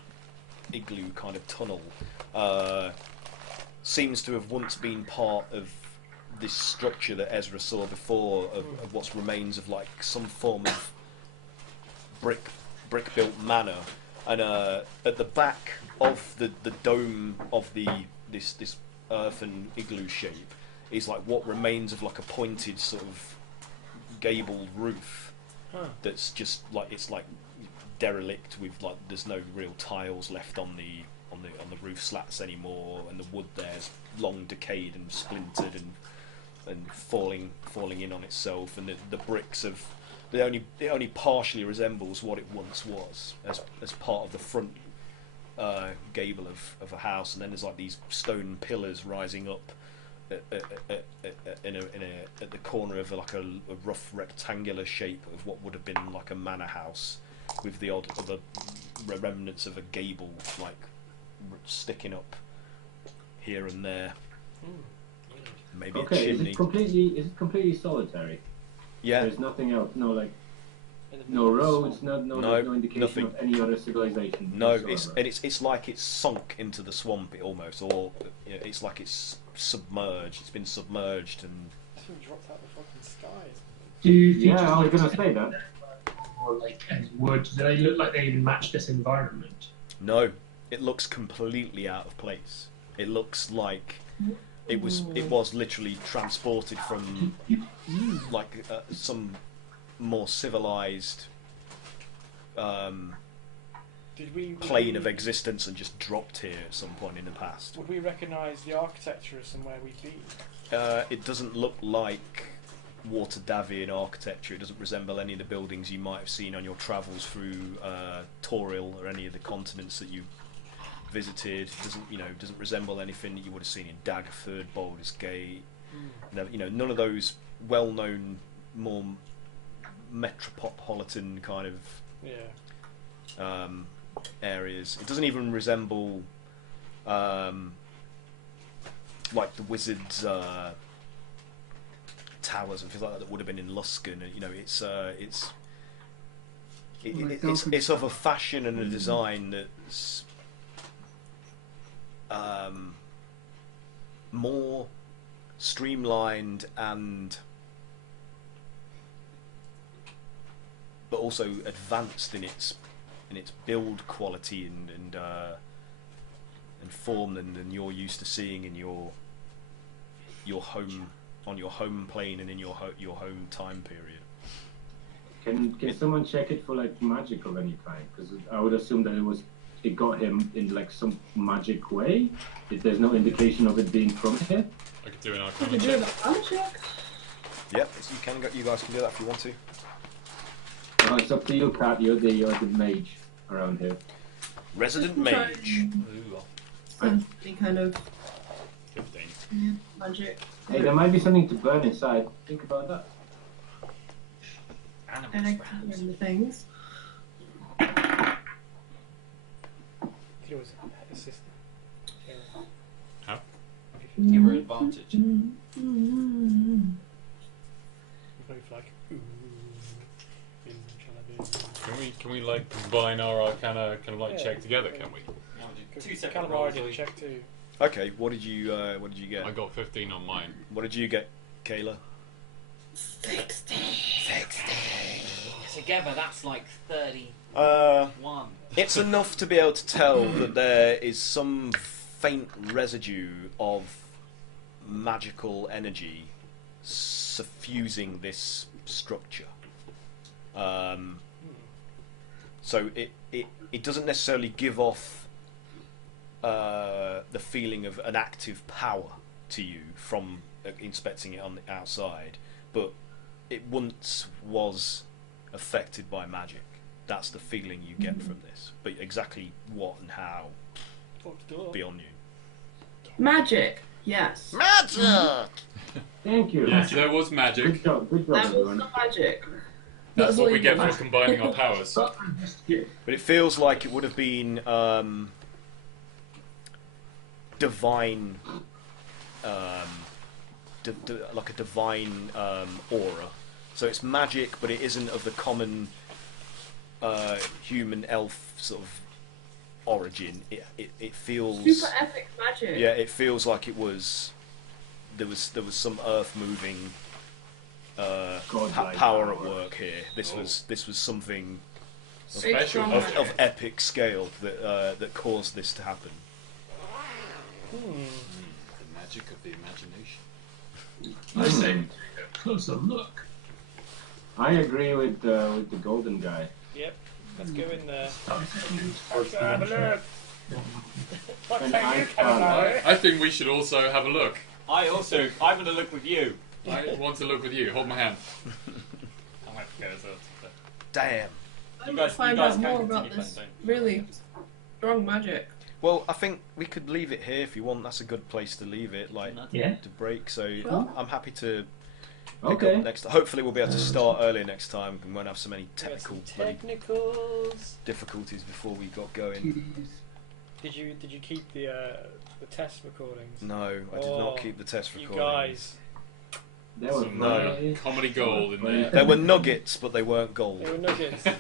igloo kind of tunnel seems to have once been part of this structure that Ezra saw before of what's remains of like some form of brick built manor, and at the back of the dome of this earthen igloo shape is like what remains of like a pointed sort of gabled roof that's just like it's like derelict with like there's no real tiles left on the roof slats anymore, and the wood there's long decayed and splintered and falling in on itself, and the bricks have it only partially resembles what it once was as part of the front gable of a house, and then there's like these stone pillars rising up at the corner of like a rough rectangular shape of what would have been like a manor house, with the odd other remnants of a gable like sticking up here and there. Maybe a chimney. Is it completely solitary? Yeah. There's nothing else. No roads. No indication nothing. of any other civilization. No, whatsoever. it's like it's sunk into the swamp almost, or it's like it's submerged. It's been submerged and. It's been dropped out of the fucking sky. Do you think Yeah, I was gonna say that. or like as wood? Do they look like they even match this environment? No, it looks completely out of place. It looks like it was literally transported from like some more civilized plane of existence and just dropped here at some point in the past. Would we recognise the architecture as somewhere we've been? It doesn't look like Water Davian architecture. It doesn't resemble any of the buildings you might have seen on your travels through Toril or any of the continents that you've visited. It doesn't resemble anything that you would have seen in Daggerford, Baldur's Gate. None of those well-known, more metropolitan kind of areas. It doesn't even resemble like the wizards' towers and things like that would have been in Luskan. It's of a fashion and a design that's more streamlined but also advanced in its build quality and form than you're used to seeing in your home, on your home plane and in your home time period. Can someone check it for like magic of any kind? Because I would assume that it got him in like some magic way. If there's no indication of it being from here. I could do an We arcana could do check. an arcana check. Yep, you guys can do that if you want to. It's up to you, Kat. You're the mage around here. Resident Try- mage. Any kind of 15. magic. Hey, there might be something to burn inside. Think about that. And I can remember things. You could always assist. How? Give her advantage. Both like, ooh, Can we like combine our arcana kind of like Yeah. check together? Can we? Two separate Calamari rolls. did a check too. Okay, what did you get? I got 15 on mine. What did you get, Kayla? 60. Together, that's like 31. It's enough to be able to tell that there is some faint residue of magical energy suffusing this structure. So it doesn't necessarily give off the feeling of an active power to you from inspecting it on the outside, but it once was affected by magic. That's the feeling you get from this, but exactly what and how, beyond you. Magic. Yes. Magic! Thank you. Yes, there was magic. Good job, That was everyone. the magic. That's what all we you get got. for combining our powers. But it feels like it would have been divine, like a divine aura. So it's magic, but it isn't of the common human elf sort of origin. It feels Super epic magic. yeah. It feels like there was some earth moving Godlike power at power. work here. This was something Special strong magic. of epic scale that caused this to happen. The magic of the imagination. I say we take a closer look. I agree with the golden guy. Yep, let's go in there. Let's Have a look. What And say I you, found- Calamari? I think we should also have a look. I'm going to look with you. I want to look with you. Hold my hand. I'm might forget as well. Damn. I might find out more about this really strong magic. Well, I think we could leave it here if you want. That's a good place to leave it, like to break. So Sure. I'm happy to pick up next. Hopefully, we'll be able to start earlier next time and won't have so many technicals difficulties before we got going. Did you keep the test recordings? No, I did not keep the test recordings. You guys. There was Some comedy gold in there. There were nuggets, but they weren't gold. They were nuggets. They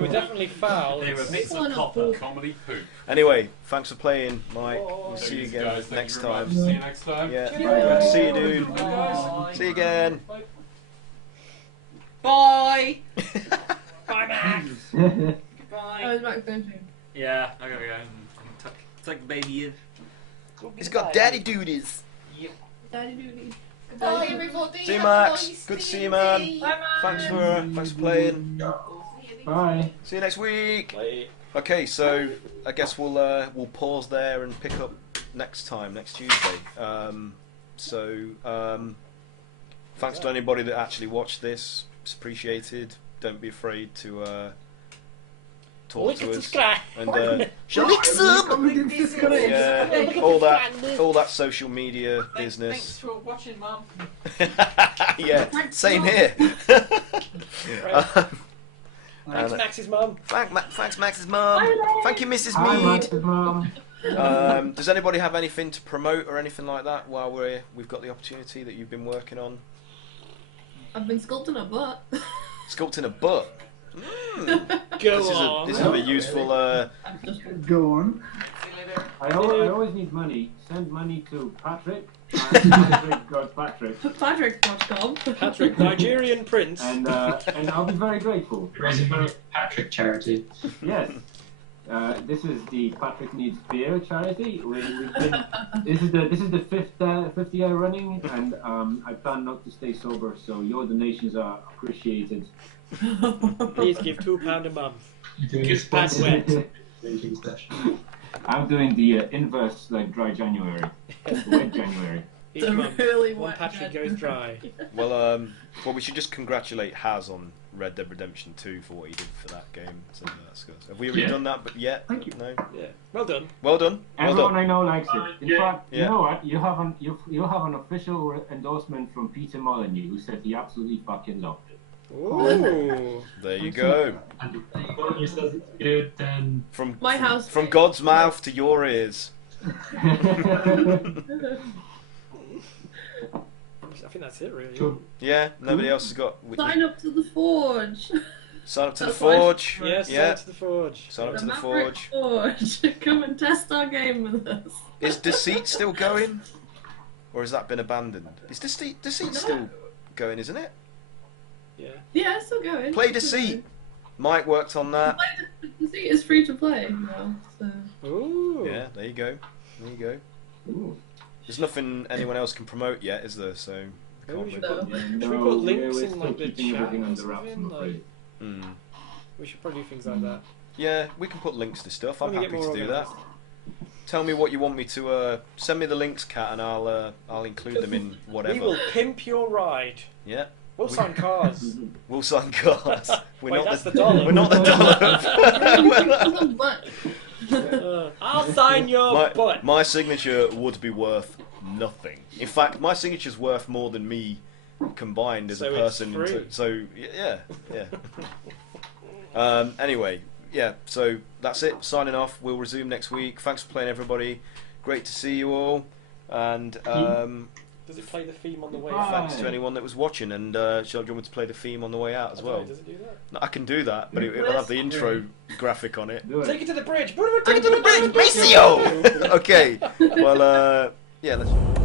were definitely foul. They were bits of copper. Comedy poop. Anyway, thanks for playing, Mike. We'll see you Thanks, again guys. Thank next you very time. much. See you next time. Yeah, Cheers. see you, dude. Bye. See you again. Bye. Bye, Max. Oh, Bye. it's Max Benjamin. Yeah, I gotta go and tuck the baby in. He's got daddy duties. Daddy duty. Bye, everybody. See you, Have a Max. nice Good to see you, man. day. Thanks for playing. Bye. See you next week. Bye. Okay, so I guess we'll pause there and pick up next Tuesday. Thanks to anybody that actually watched this. It's appreciated. Don't be afraid to talk to us. And SHA-LIK-SUB! Yeah, all that social media Thanks business. for watching, Mum. Yeah, same here. Thanks, Max's mum. Thanks, Max's mum. Thank you, Mrs. Hi, Mead. Max's mom. Does anybody have anything to promote or anything like that while we've got the opportunity that you've been working on? I've been sculpting a butt. Sculpting a butt. This is a useful. Go on. I always need money. Send money to Patrick. Patrick got Patrick. Patrick.com. Patrick, Nigerian prince. And I'll be very grateful. Raising money for Patrick charity. Yes. This is the Patrick Needs Beer charity. This is the fifth year running, and I plan not to stay sober, so your donations are appreciated. Please give £2 a month. You're doing a Give Pat sponsored wet. session. I'm doing the inverse, like dry January, wet January. Each The month, really one wet Patrick January. goes dry. Well, we should just congratulate Haz on Red Dead Redemption 2 for what he did for that game. So that's good. Have we already Yeah. done that? But yet, Thank you. No. Yeah. Well done. Well done. Well Everyone done. I know likes it. In Yeah. fact, you Yeah. know what? You have an official endorsement from Peter Molyneux, who said he absolutely fucking loved it. Ooh. There you go. And if Molyneux says it's good, then From My house. from God's mouth to your ears. I think that's it, really. sure. Yeah. Nobody else has got. Sign up to the Forge. Sign up to the That's why- Forge. Yes, Yeah. to the forge. Sign up to the Maverick Forge. Forge. Come and test our game with us. Is Deceit still going, or has that been abandoned? Is Deceit still going? Isn't it? Yeah. Yeah, it's still going. Play Deceit. Mike worked on that. The seat is free to play now, so. Ooh. Yeah. There you go. There you go. Ooh. There's nothing anyone else can promote yet, is there? So we Maybe we can't should really- put, Yeah, should we no, put links we're in still like the keeping chat everything or under wraps, something? I'm afraid. Like, Mm. we should probably do things like that. Yeah, we can put links to stuff. I'm When we happy get to more do that. organised. Tell me what you want me to. Send me the links, Kat, and I'll include them in whatever. We will pimp your ride. Yeah, We'll sign cars. we'll sign cars. We're Wait, not that's the, the dollar. We're not the dollar. But I'll sign your butt. my signature would be worth nothing. In fact, my signature's worth more than me combined as So a it's person. free. So yeah. Anyway, yeah. So that's it. Signing off. We'll resume next week. Thanks for playing, everybody. Great to see you all. And Does it play the theme on the way Bye. out? thanks to anyone that was watching. And shall you want me to play the theme on the way out as well? Does it do that? No, I can do that, but it'll have the intro graphic on it. Do Take it. it to the bridge. Take it to the bridge, Maceo! Okay. Well, yeah. Let's.